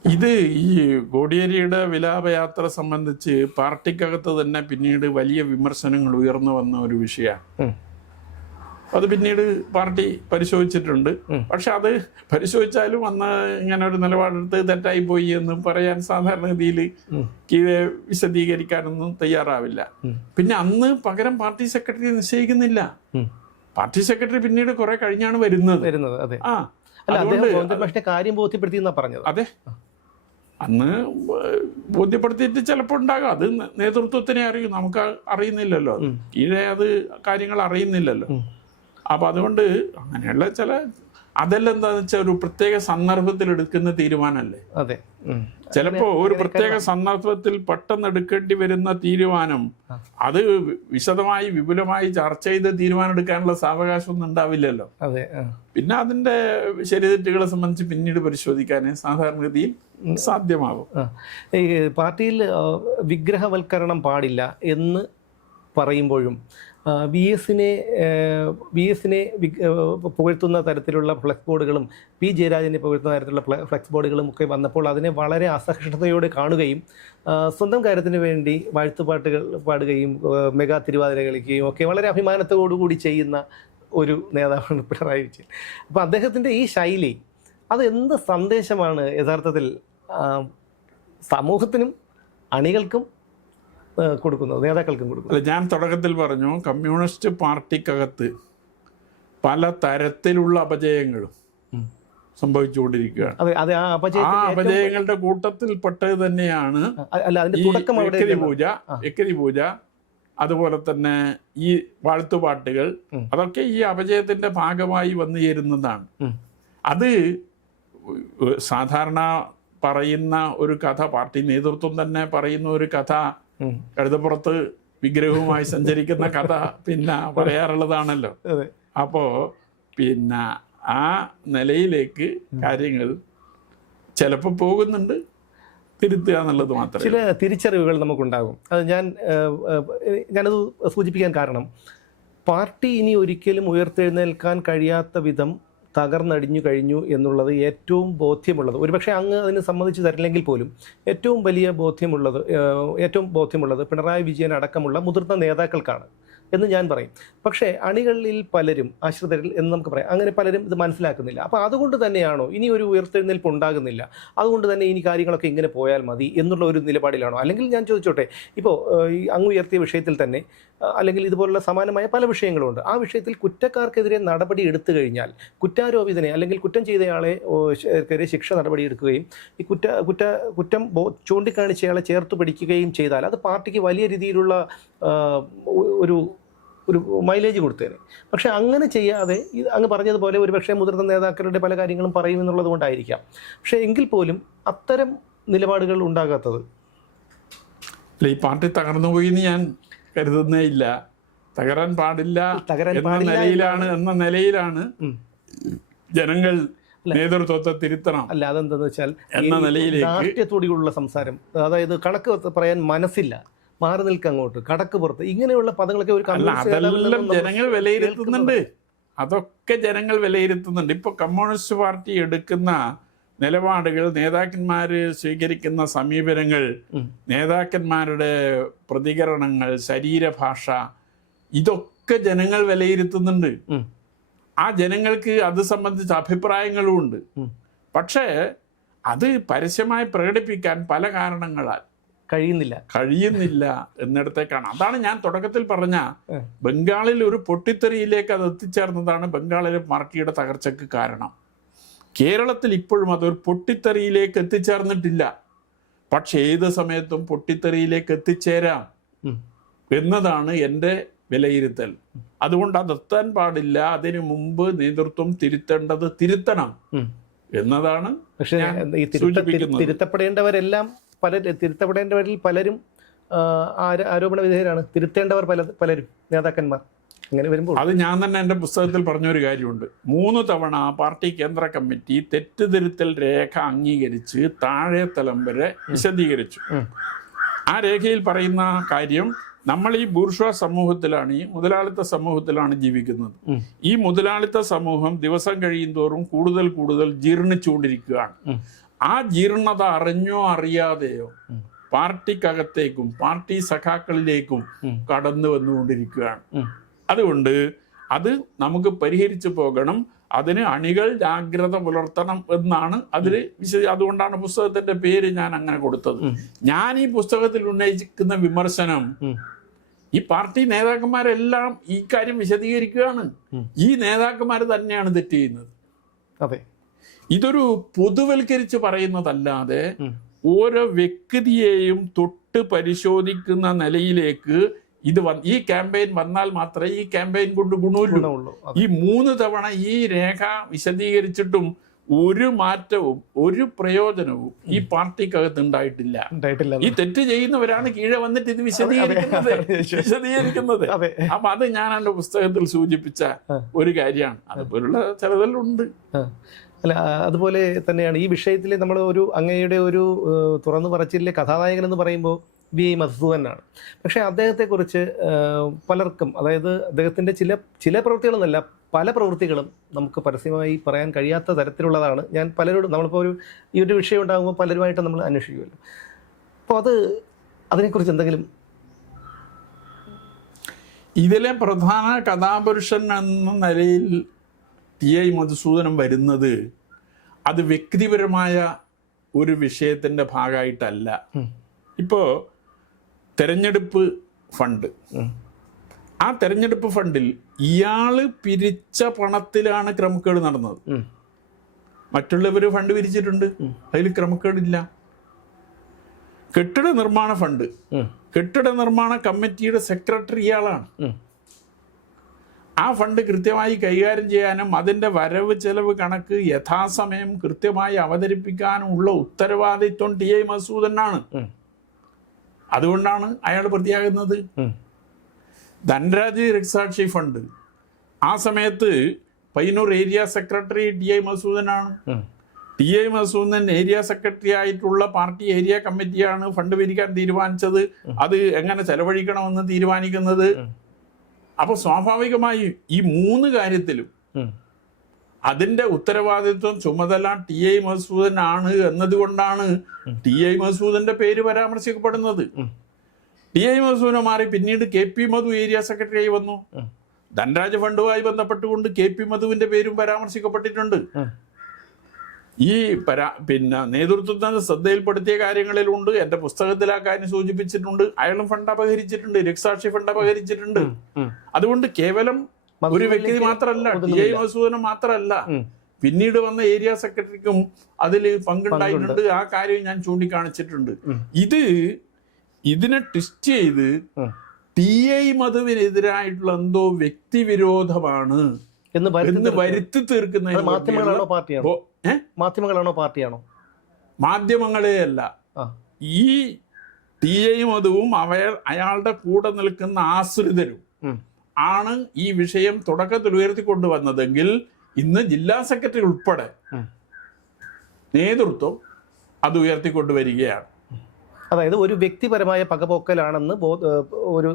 ഇത് ഈ കോടിയേരിയുടെ വിലാപയാത്ര സംബന്ധിച്ച് പാർട്ടിക്കകത്ത് തന്നെ പിന്നീട് വലിയ വിമർശനങ്ങൾ ഉയർന്നു വന്ന ഒരു വിഷയമാണ്. അത് പിന്നീട് പാർട്ടി പരിശോധിച്ചിട്ടുണ്ട്. പക്ഷെ അത് പരിശോധിച്ചാലും അന്ന് ഇങ്ങനെ ഒരു നിലപാടെടുത്ത് തെറ്റായി പോയി എന്ന് പറയാൻ സാധാരണഗതിയിൽ കീഴെ വിശദീകരിക്കാനൊന്നും തയ്യാറാവില്ല. പിന്നെ അന്ന് പകരം പാർട്ടി സെക്രട്ടറി നിശ്ചയിക്കുന്നില്ല. പാർട്ടി സെക്രട്ടറി പിന്നീട് കുറെ കഴിഞ്ഞാണ് വരുന്നത്. കാര്യം ബോധ്യപ്പെടുത്തി എന്നാ പറഞ്ഞത്. അതെ, അന്ന് ബോധ്യപ്പെടുത്തിയിട്ട് ചിലപ്പോൾ ഉണ്ടാകാം. അത് നേതൃത്വത്തിനെ അറിയും, നമുക്ക് അറിയുന്നില്ലല്ലോ. കീഴെ അത് കാര്യങ്ങൾ അറിയുന്നില്ലല്ലോ. അപ്പൊ അതുകൊണ്ട് അങ്ങനെയുള്ള അതെല്ലാം എന്താന്ന് വെച്ചാൽ ഒരു പ്രത്യേക സന്ദർഭത്തിൽ എടുക്കുന്ന തീരുമാനമല്ലേ. അതെ, ചിലപ്പോ ഒരു പ്രത്യേക സന്ദർഭത്തിൽ പെട്ടെന്ന് എടുക്കേണ്ടി വരുന്ന തീരുമാനം അത് വിശദമായി വിപുലമായി ചർച്ച ചെയ്ത് തീരുമാനം എടുക്കാനുള്ള സാവകാശം ഒന്നും ഉണ്ടാവില്ലല്ലോ. പിന്നെ അതിന്റെ ശരിതെറ്റുകളെ സംബന്ധിച്ച് പിന്നീട് പരിശോധിക്കാനേ സാധാരണഗതിയിൽ സാധ്യമാകും. ഈ പാർട്ടിയിൽ വിഗ്രഹവൽക്കരണം പാടില്ല എന്ന് പറയുമ്പോഴും VS നെ പുകഴ്ത്തുന്ന തരത്തിലുള്ള ഫ്ലെക്സ് ബോർഡുകളും ജയരാജനെ പുകഴ്ത്തുന്ന തരത്തിലുള്ള ഫ്ലെക്സ് ബോർഡുകളും ഒക്കെ വന്നപ്പോൾ അതിനെ വളരെ അസഹിഷ്ണുതയോടെ കാണുകയും സ്വന്തം കാര്യത്തിന് വേണ്ടി വാഴ്ത്തുപാട്ടുകൾ പാടുകയും മെഗാ തിരുവാതിര കളിക്കുകയും ഒക്കെ വളരെ അഭിമാനത്തോടുകൂടി ചെയ്യുന്ന ഒരു നേതാവാണ് പിണറായി വിജയൻ. അപ്പോൾ അദ്ദേഹത്തിൻ്റെ ഈ ശൈലി അത് എന്ത് സന്ദേശമാണ് യഥാർത്ഥത്തിൽ സമൂഹത്തിനും അണികൾക്കും കൊടുക്കുന്നത്, നേതാക്കൾക്കും കൊടുക്കുന്നത്? ഞാൻ തുടക്കത്തിൽ പറഞ്ഞു, കമ്മ്യൂണിസ്റ്റ് പാർട്ടിക്കകത്ത് പല തരത്തിലുള്ള അപജയങ്ങളും സംഭവിച്ചുകൊണ്ടിരിക്കുകയാണ്. ആ അപജയങ്ങളുടെ കൂട്ടത്തിൽപ്പെട്ടത് തന്നെയാണ് എക്കരി പൂജ, അതുപോലെ തന്നെ ഈ വാഴ്ത്തുപാട്ടുകൾ. അതൊക്കെ ഈ അപജയത്തിന്റെ ഭാഗമായി വന്നു ചേരുന്നതാണ്. അത് സാധാരണ പറയുന്ന ഒരു കഥ, പാർട്ടി നേതൃത്വം തന്നെ പറയുന്ന ഒരു കഥ, കഴുതപ്പുറത്ത് വിഗ്രഹവുമായി സഞ്ചരിക്കുന്ന കഥ പിന്നെ പറയാറുള്ളതാണല്ലോ. അപ്പോ പിന്നെ ആ നിലയിലേക്ക് കാര്യങ്ങൾ ചിലപ്പോൾ പോകുന്നുണ്ട്. തിരുത്തുക എന്നുള്ളത് മാത്രമേ. ചില തിരിച്ചറിവുകൾ നമുക്കുണ്ടാകും. അത് ഞാനത് സൂചിപ്പിക്കാൻ കാരണം, പാർട്ടി ഇനി ഒരിക്കലും ഉയർത്തെഴുന്നേൽക്കാൻ കഴിയാത്ത വിധം തകർന്നടിഞ്ഞു കഴിഞ്ഞു എന്നുള്ളത് ഏറ്റവും ബോധ്യമുള്ളത്, ഒരുപക്ഷെ അങ്ങ് അതിന് സമ്മതിച്ചു തരില്ലെങ്കിൽ പോലും ഏറ്റവും ബോധ്യമുള്ളത് പിണറായി വിജയൻ അടക്കമുള്ള മുതിർന്ന നേതാക്കൾക്കാണ് എന്ന് ഞാൻ പറയും. പക്ഷേ അണികളിൽ പലരും, ആശ്രിതരിൽ എന്ന് നമുക്ക് പറയാം, അങ്ങനെ പലരും ഇത് മനസ്സിലാക്കുന്നില്ല. അപ്പോൾ അതുകൊണ്ട് തന്നെയാണോ ഇനി ഒരു ഉയർത്തെഴുന്നേൽപ്പ് ഉണ്ടാകുന്നില്ല, അതുകൊണ്ട് തന്നെ ഇനി കാര്യങ്ങളൊക്കെ ഇങ്ങനെ പോയാൽ മതി എന്നുള്ള ഒരു നിലപാടിലാണോ? അല്ലെങ്കിൽ ഞാൻ ചോദിച്ചോട്ടെ, ഇപ്പോൾ ഈ അങ്ങ് ഉയർത്തിയ വിഷയത്തിൽ തന്നെ അല്ലെങ്കിൽ ഇതുപോലുള്ള സമാനമായ പല വിഷയങ്ങളുണ്ട്. ആ വിഷയത്തിൽ കുറ്റക്കാർക്കെതിരെ നടപടി എടുത്തു കഴിഞ്ഞാൽ കുറ്റാരോപിതനെ അല്ലെങ്കിൽ കുറ്റം ചെയ്തയാളെ ശിക്ഷ നടപടി എടുക്കുകയും ഈ കുറ്റം ചൂണ്ടിക്കാണിച്ചയാളെ ചേർത്ത് പിടിക്കുകയും ചെയ്താൽ അത് പാർട്ടിക്ക് വലിയ രീതിയിലുള്ള ഒരു മൈലേജ് കൊടുത്തേനെ. പക്ഷെ അങ്ങനെ ചെയ്യാതെ അങ്ങ് പറഞ്ഞതുപോലെ ഒരുപക്ഷെ മുതിർന്ന നേതാക്കളുടെ പല കാര്യങ്ങളും പറയുമെന്നുള്ളത് കൊണ്ടായിരിക്കാം. പക്ഷെ എങ്കിൽ പോലും അത്തരം നിലപാടുകൾ ഉണ്ടാകാത്തത് ഈ പാർട്ടി തകർന്നുപോയി എന്ന് ഞാൻ കരുതുന്നേ ഇല്ല. തകരാൻ പാടില്ല എന്ന നിലയിലാണ് ജനങ്ങൾ നേതൃത്വത്തെ തിരുത്തണം അല്ല. അതെന്താന്ന് വെച്ചാൽ എന്ന നിലയിലേക്ക് രാഷ്ട്രീയത്തോടെയുള്ള സംസാരം, അതായത് കണക്ക് പറയാൻ മനസ്സില്ല, മാറി നിൽക്കുക, അങ്ങോട്ട് കടക്ക് പുറത്ത്, ഇങ്ങനെയുള്ള പദങ്ങളൊക്കെ ഒരു അതെല്ലാം ജനങ്ങൾ വിലയിരുത്തുന്നുണ്ട്. അതൊക്കെ ജനങ്ങൾ വിലയിരുത്തുന്നുണ്ട്. ഇപ്പൊ കമ്മ്യൂണിസ്റ്റ് പാർട്ടി എടുക്കുന്ന നിലപാടുകൾ, നേതാക്കന്മാർ സ്വീകരിക്കുന്ന സമീപനങ്ങൾ, നേതാക്കന്മാരുടെ പ്രതികരണങ്ങൾ, ശരീരഭാഷ, ഇതൊക്കെ ജനങ്ങൾ വിലയിരുത്തുന്നുണ്ട്. ആ ജനങ്ങൾക്ക് അത് സംബന്ധിച്ച അഭിപ്രായങ്ങളും ഉണ്ട്. പക്ഷേ അത് പരസ്യമായി പ്രകടിപ്പിക്കാൻ പല കാരണങ്ങളാൽ കഴിയുന്നില്ല എന്നിടത്തേക്കാണ്. അതാണ് ഞാൻ തുടക്കത്തിൽ പറഞ്ഞ ബംഗാളിൽ ഒരു പൊട്ടിത്തെറിയിലേക്ക് അത് എത്തിച്ചേർന്നതാണ് ബംഗാളിലെ പാർട്ടിയുടെ തകർച്ചയ്ക്ക് കാരണം. കേരളത്തിൽ ഇപ്പോഴും അതൊരു പൊട്ടിത്തെറിയിലേക്ക് എത്തിച്ചേർന്നിട്ടില്ല. പക്ഷെ ഏത് സമയത്തും പൊട്ടിത്തെറിയിലേക്ക് എത്തിച്ചേരാം എന്നതാണ് എൻ്റെ വിലയിരുത്തൽ. അതുകൊണ്ട് അതെത്താൻ പാടില്ല. അതിനു മുമ്പ് നേതൃത്വം തിരുത്തണം എന്നതാണ്. പക്ഷേ തിരുത്തപ്പെടേണ്ടവരെല്ലാം തിരുത്തപ്പെടേണ്ടവരിൽ പലരും ആരോപണ വിധേയരാണ്. തിരുത്തേണ്ടവർ പലരും നേതാക്കന്മാർ. അങ്ങനെ വരുമ്പോൾ അത് ഞാൻ തന്നെ എൻ്റെ പുസ്തകത്തിൽ പറഞ്ഞൊരു കാര്യമുണ്ട്. 3 തവണ പാർട്ടി കേന്ദ്ര കമ്മിറ്റി തെറ്റുതിരുത്തൽ രേഖ അംഗീകരിച്ച് താഴെ തലം വരെ വിശദീകരിച്ചു. ആ രേഖയിൽ പറയുന്ന കാര്യം, നമ്മൾ ഈ ബൂർഷ്വാ സമൂഹത്തിലാണ്, ഈ മുതലാളിത്ത സമൂഹത്തിലാണ് ജീവിക്കുന്നത്. ഈ മുതലാളിത്ത സമൂഹം ദിവസം കഴിയുന്തോറും കൂടുതൽ കൂടുതൽ ജീർണിച്ചുകൊണ്ടിരിക്കുകയാണ്. ആ ജീർണത അറിഞ്ഞോ അറിയാതെയോ പാർട്ടിക്കകത്തേക്കും പാർട്ടി സഖാക്കളിലേക്കും കടന്നു വന്നുകൊണ്ടിരിക്കുകയാണ്. അതുകൊണ്ട് അത് നമുക്ക് പരിഹരിച്ചു പോകണം. അതിന് അണികൾ ജാഗ്രത പുലർത്തണം എന്നാണ് അതിൽ അതുകൊണ്ടാണ് പുസ്തകത്തിന്റെ പേര് ഞാൻ അങ്ങനെ കൊടുത്തത്. ഞാൻ ഈ പുസ്തകത്തിൽ ഉന്നയിക്കുന്ന വിമർശനം, ഈ പാർട്ടി നേതാക്കന്മാരെല്ലാം ഈ കാര്യം വിശദീകരിക്കുകയാണ്. ഈ നേതാക്കന്മാർ തന്നെയാണ് തെറ്റ് ചെയ്യുന്നത്. അതെ, ഇതൊരു പൊതുവൽക്കരിച്ച് പറയുന്നതല്ലാതെ ഓരോ വ്യക്തിയെയും തൊട്ട് പരിശോധിക്കുന്ന നിലയിലേക്ക് ഈ ക്യാമ്പയിൻ വന്നാൽ മാത്രമേ ഈ ക്യാമ്പയിൻ കൊണ്ട് ഗുണമുള്ളൂ. ഈ 3 തവണ ഈ രേഖ വിശദീകരിച്ചിട്ടും ഒരു മാറ്റവും ഒരു പ്രയോജനവും ഈ പാർട്ടിക്കകത്ത് ഉണ്ടായിട്ടില്ല. ഈ തെറ്റ് ചെയ്യുന്നവരാണ് കീഴെ വന്നിട്ട് ഇത് വിശദീകരിക്കുന്നത്. അപ്പൊ അത് ഞാൻ എൻ്റെ പുസ്തകത്തിൽ സൂചിപ്പിച്ച ഒരു കാര്യമാണ്. അതുപോലുള്ള ചിലതെല്ലാം. അല്ല, അതുപോലെ തന്നെയാണ് ഈ വിഷയത്തിൽ നമ്മൾ അങ്ങയുടെ ഒരു തുറന്നു പറച്ചിലെ കഥാനായകൻ എന്ന് പറയുമ്പോൾ വി മധുസൂദനാണ്. പക്ഷേ അദ്ദേഹത്തെക്കുറിച്ച് പലർക്കും, അതായത് അദ്ദേഹത്തിൻ്റെ ചില പ്രവൃത്തികളെന്നല്ല പല പ്രവൃത്തികളും നമുക്ക് പരസ്യമായി പറയാൻ കഴിയാത്ത തരത്തിലുള്ളതാണ്. ഞാൻ പലരോടും, നമ്മളിപ്പോൾ ഈ ഒരു വിഷയം ഉണ്ടാകുമ്പോൾ പലരുമായിട്ട് നമ്മൾ അന്വേഷിക്കുമല്ലോ. അപ്പോൾ അതിനെക്കുറിച്ച് എന്തെങ്കിലും? ഇതിലെ പ്രധാന കഥാപുരുഷൻ എന്ന നിലയിൽ ടി.ഐ. മധുസൂദനം വരുന്നത് അത് വ്യക്തിപരമായ ഒരു വിഷയത്തിൻ്റെ ഭാഗമായിട്ടല്ല. ഇപ്പോൾ തെരഞ്ഞെടുപ്പ് ഫണ്ട്, ആ തെരഞ്ഞെടുപ്പ് ഫണ്ടിൽ ഇയാള് പിരിച്ച പണത്തിലാണ് ക്രമക്കേട് നടന്നത്. മറ്റുള്ളവർ ഫണ്ട് പിരിച്ചിട്ടുണ്ട്, അതിൽ ക്രമക്കേടില്ല. കെട്ടിട നിർമ്മാണ ഫണ്ട്, കെട്ടിട നിർമ്മാണ കമ്മിറ്റിയുടെ സെക്രട്ടറി ഇയാളാണ്. ആ ഫണ്ട് കൃത്യമായി കൈകാര്യം ചെയ്യാനും അതിൻ്റെ വരവ് ചെലവ് കണക്ക് യഥാസമയം കൃത്യമായി അവതരിപ്പിക്കാനും ഉള്ള ഉത്തരവാദിത്വം ടി.ഐ. മധുസൂദനാണ്. അതുകൊണ്ടാണ് അയാൾ പ്രതിയാകുന്നത്. ധൻരാജ് രക്സാക്ഷി ഫണ്ട്, ആ സമയത്ത് പയ്യന്നൂർ ഏരിയ സെക്രട്ടറി ടി.ഐ. മധുസൂദനാണ്. ടി.ഐ. മധുസൂദൻ ഏരിയ സെക്രട്ടറി ആയിട്ടുള്ള പാർട്ടി ഏരിയ കമ്മിറ്റിയാണ് ഫണ്ട് പിരിക്കാൻ തീരുമാനിച്ചത്. അത് എങ്ങനെ ചെലവഴിക്കണമെന്ന് തീരുമാനിക്കുന്നത്. അപ്പൊ സ്വാഭാവികമായി ഈ 3 കാര്യത്തിലും അതിന്റെ ഉത്തരവാദിത്വം ചുമതല ടി.ഐ. മധുസൂദൻ ആണ് എന്നതുകൊണ്ടാണ് ടി.ഐ. മധുസൂദന്റെ പേര് പരാമർശിക്കപ്പെടുന്നത്. ടി.ഐ. മധുസൂദൻ മാറി പിന്നീട് കെ.പി. മധു ഏരിയ സെക്രട്ടറി ആയി വന്നു. ധനരാജ് ഫണ്ടുമായി ബന്ധപ്പെട്ടുകൊണ്ട് കെ.പി. മധുവിന്റെ പേരും പരാമർശിക്കപ്പെട്ടിട്ടുണ്ട്. ഈ നേതൃത്വത്തിന് ശ്രദ്ധയിൽപ്പെടുത്തിയ കാര്യങ്ങളിലുണ്ട്. എൻ്റെ പുസ്തകത്തിൽ ആ കാര്യം സൂചിപ്പിച്ചിട്ടുണ്ട്. അയാളും ഫണ്ട് അപഹരിച്ചിട്ടുണ്ട്, രക്സാക്ഷി ഫണ്ട് അപഹരിച്ചിട്ടുണ്ട്. അതുകൊണ്ട് കേവലം ഒരു വ്യക്തി മാത്രമല്ല, ടി.ഐ. മധുസൂദൻ മാത്രമല്ല, പിന്നീട് വന്ന ഏരിയ സെക്രട്ടറിക്കും അതിൽ പങ്കുണ്ടായിട്ടുണ്ട്. ആ കാര്യം ഞാൻ ചൂണ്ടിക്കാണിച്ചിട്ടുണ്ട്. ഇതിനെ ട്വിസ്റ്റ് ചെയ്ത് ടി.ഐ. മധുവിനെതിരായിട്ടുള്ള എന്തോ വ്യക്തിവിരോധമാണ് എന്ന് വരുത്തി തീർക്കുന്ന മാധ്യമങ്ങളാണോ പാർട്ടിയാണോ? മാധ്യമങ്ങളെ അല്ല. ഈ ടി.ഐ. മധുവും അയാളുടെ കൂടെ നിൽക്കുന്ന ആശ്രിതരും ആണ് ഈ വിഷയം തുടക്കത്തിൽ ഉയർത്തിക്കൊണ്ടുവന്നതെങ്കിൽ ഇന്ന് ജില്ലാ സെക്രട്ടറി ഉൾപ്പെടെ നേതൃത്വം അത് ഉയർത്തിക്കൊണ്ടുവരികയാണ്. അതായത് ഒരു വ്യക്തിപരമായ പകപോക്കലാണെന്ന് ഒരു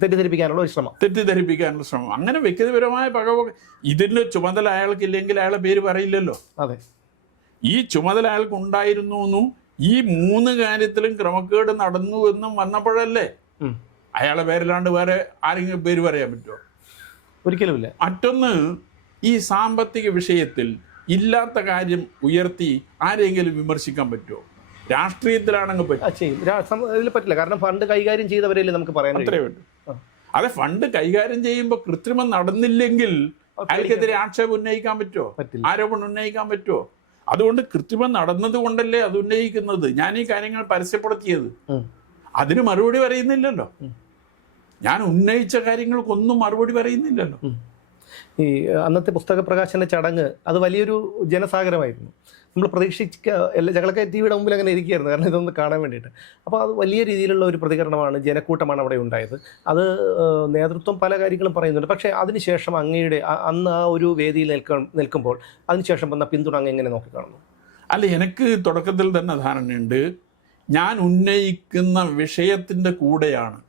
തെറ്റിദ്ധരിപ്പിക്കാനുള്ള ഒരു ശ്രമം. തെറ്റിദ്ധരിപ്പിക്കാനുള്ള ശ്രമം. അങ്ങനെ വ്യക്തിപരമായ പകപോക്കൽ, ഇതിൻ്റെ ചുമതല അയാൾക്കില്ലെങ്കിൽ അയാളെ പേര് പറയില്ലല്ലോ. അതെ, ഈ ചുമതല അയാൾക്ക് ഉണ്ടായിരുന്നു എന്നും ഈ 3 കാര്യത്തിലും ക്രമക്കേട് നടന്നു എന്നും വന്നപ്പോഴല്ലേ അയാളെ പേരിലാണ്ട് വേറെ ആരെങ്കിലും പേര് പറയാൻ പറ്റുമോ? ഒരിക്കലുമില്ല. മറ്റൊന്ന്, ഈ സാമ്പത്തിക വിഷയത്തിൽ ഇല്ലാത്ത കാര്യം ഉയർത്തി ആരെങ്കിലും വിമർശിക്കാൻ പറ്റുമോ? രാഷ്ട്രീയത്തിലാണെങ്കിൽ ഇതിൽ പറ്റില്ല. കാരണം ഫണ്ട് കൈകാര്യം ചെയ്തവരല്ലേ നമുക്ക് പറയാൻ. അത്രേ വേണ്ടു. അതെ, ഫണ്ട് കൈകാര്യം ചെയ്യുമ്പോൾ കൃത്രിമം നടന്നില്ലെങ്കിൽ അയാൾക്കെതിരെ ആക്ഷേപം ഉന്നയിക്കാൻ പറ്റുമോ? ആരോപണം ഉന്നയിക്കാൻ പറ്റുമോ? അതുകൊണ്ട് കൃത്രിമം നടന്നത് കൊണ്ടല്ലേ അത് ഉന്നയിക്കുന്നത്. ഞാൻ ഈ കാര്യങ്ങൾ പരസ്യപ്പെടുത്തിയത് അതിന് മറുപടി പറയുന്നില്ലല്ലോ. ഞാൻ ഉന്നയിച്ച കാര്യങ്ങൾക്കൊന്നും മറുപടി പറയുന്നില്ലല്ലോ. ഈ അന്നത്തെ പുസ്തക പ്രകാശന ചടങ്ങ് അത് വലിയൊരു ജനസാഗരമായിരുന്നു. നമ്മൾ ഞങ്ങളൊക്കെ ടി വിയുടെ മുമ്പിൽ അങ്ങനെ ഇരിക്കുകയായിരുന്നു, കാരണം ഇതൊന്ന് കാണാൻ വേണ്ടിയിട്ട്. അപ്പോൾ അത് വലിയ രീതിയിലുള്ള ഒരു പ്രതികരണമാണ്, ജനക്കൂട്ടമാണ് അവിടെ ഉണ്ടായത്. നേതൃത്വം പല കാര്യങ്ങളും പറയുന്നുണ്ട്. പക്ഷേ അതിനുശേഷം അങ്ങയുടെ അന്ന് ആ ഒരു വേദിയിൽ നിൽക്കുമ്പോൾ അതിനുശേഷം വന്ന പിന്തുണ അങ്ങ് എങ്ങനെ നോക്കിക്കാണുന്നു? അല്ല, എനിക്ക് തുടക്കത്തിൽ തന്നെ ധാരണയുണ്ട്. ഞാൻ ഉന്നയിക്കുന്ന വിഷയത്തിൻ്റെ കൂടെയാണ്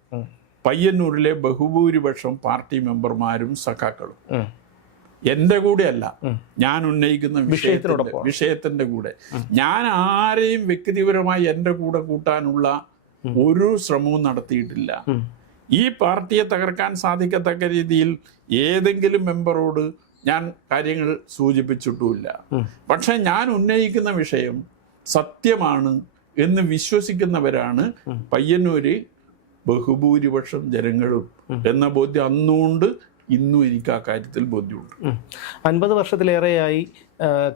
പയ്യന്നൂരിലെ ബഹുഭൂരിപക്ഷം പാർട്ടി മെമ്പർമാരും സഖാക്കളും. എൻ്റെ കൂടെയല്ല, ഞാൻ ഉന്നയിക്കുന്ന വിഷയത്തിന്റെ കൂടെ. ഞാൻ ആരെയും വ്യക്തിപരമായി എൻ്റെ കൂടെ കൂട്ടാനുള്ള ഒരു ശ്രമവും നടത്തിയിട്ടില്ല. ഈ പാർട്ടിയെ തകർക്കാൻ സാധിക്കത്തക്ക രീതിയിൽ ഏതെങ്കിലും മെമ്പറോട് ഞാൻ കാര്യങ്ങൾ സൂചിപ്പിച്ചിട്ടുമില്ല. പക്ഷെ ഞാൻ ഉന്നയിക്കുന്ന വിഷയം സത്യമാണ് എന്ന് വിശ്വസിക്കുന്നവരാണ് പയ്യന്നൂര് ബഹുഭൂരിപക്ഷം ജനങ്ങളും എന്ന ബോധ്യം അന്നുകൊണ്ട് ഇന്നും എനിക്ക് ആ കാര്യത്തിൽ ബോധ്യമുണ്ട്. 50 വർഷത്തിലേറെയായി